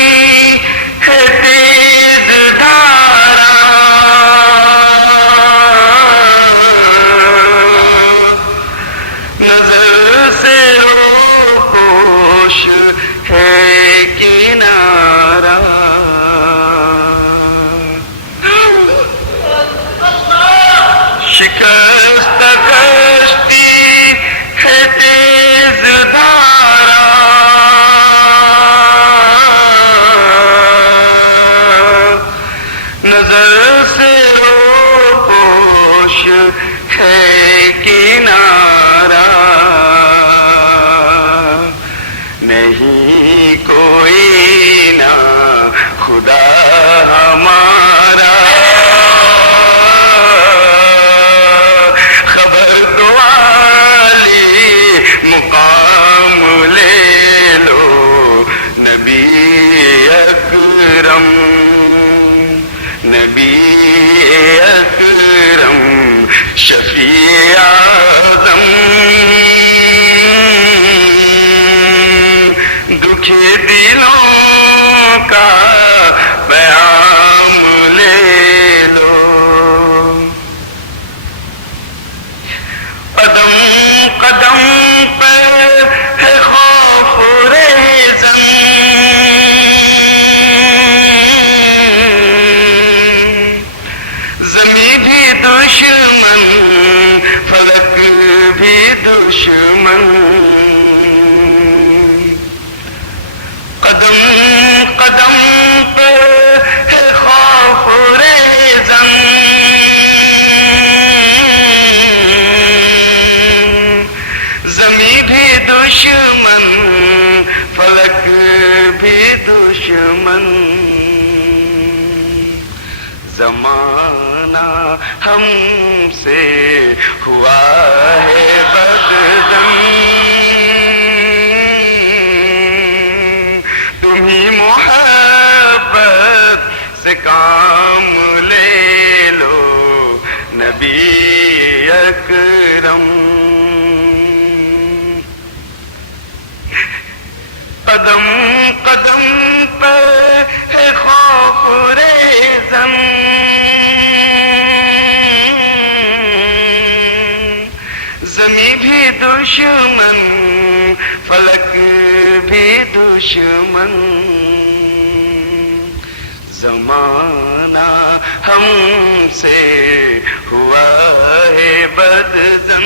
ہے تیز دھارا، نظر سے روپوش ہے کنارہ، شکست کشتی ہے تیز دھارا، قدم پہ ہے خوف ریزن، زمیں بھی دشمن فلک بھی دشمن، زمانہ ہم سے ہوا ہے بدظن، تمہیں محبت سے کام لے لو نبی اکرم، قدم قدم پہ ہے خوف ریزن، زمیں بھی دشمن فلک بھی دشمن، زمانہ ہم سے ہوا ہے بدظن،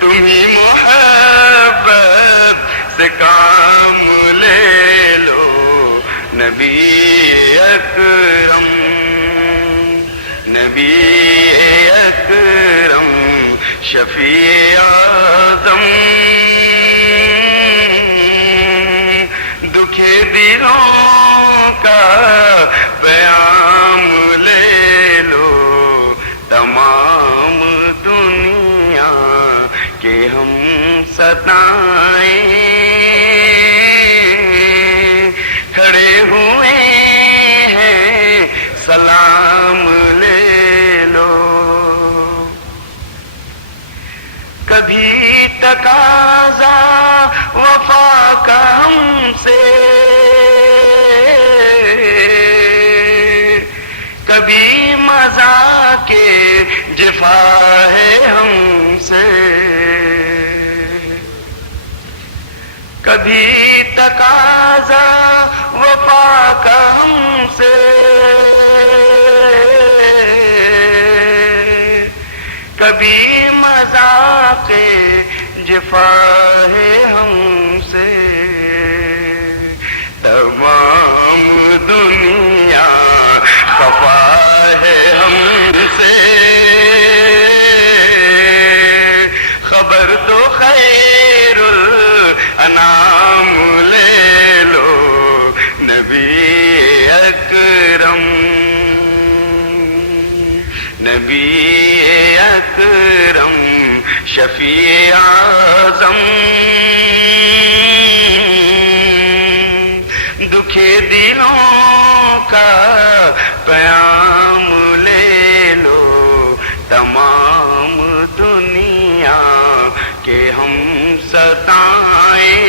تمہیں محبت سے کام لے لو نبی اکرم، نبی اکرم شفیع اعظم، دکھے دلوں کا پیام لے لو، تمام دنیا کہ ہم ستائیں کھڑے ہوئے ہیں، سلام لے لو، کبھی تقاضا وفا کا ہم سے، کبھی مذاق جفا ہے ہم سے، کبھی تقاضا وفا کا ہم سے، کبھی مذاق جفا ہے ہم سے، تمام دنیا خفا ہے ہم سے، خبر تو خیر الانام لے لو نبی اکرم، نبی اکرم شفیع اعظم، دکھے دلوں کا پیام لے لو، تمام دنیا کہ ہم ستائیں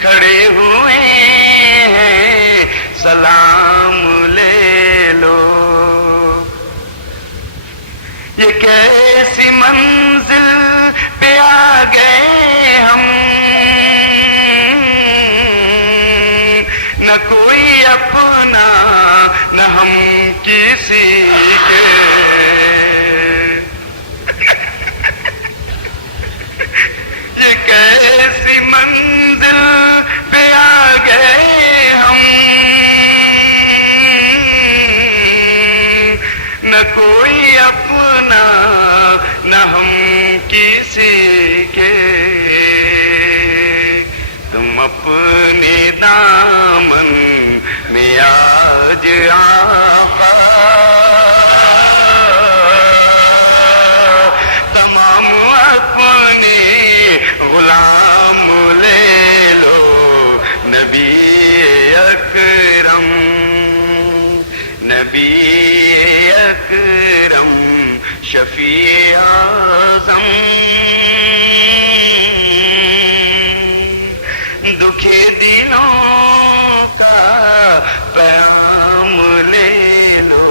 کھڑے ہوئے ہیں، سلام لے لو، یہ کیسی منزل پہ آ گئے ہم، نہ کوئی اپنا نہ ہم کسی کے، یہ کیسی منزل پہ آ گئے ہم، نہ کوئی اپنا نہ ہم کسی کے، تم اپنے دامن میں آج آقا تمام اپنے غلام لے لو نبی اکرم، نبی اکرم شفیع اعظم، دکھے دلوں کا پیام لے لو،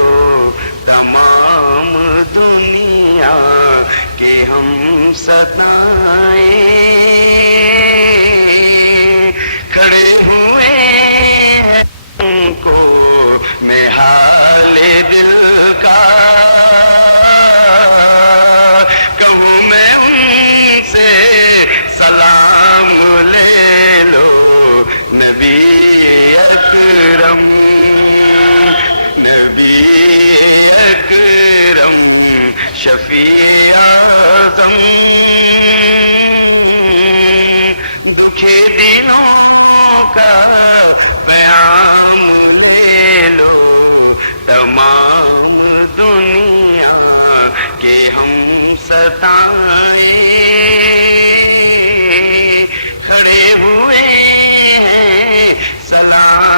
تمام دنیا کہ ہم ستائیں کھڑے ہوئے ہیں، ان کو میں حال دل کا کہوں، میں ان سے سلام شفیع اعظم دکھی دلوں کا پیام لے لو تمام دنیا کے ہم ستائے کھڑے ہوئے ہیں سلام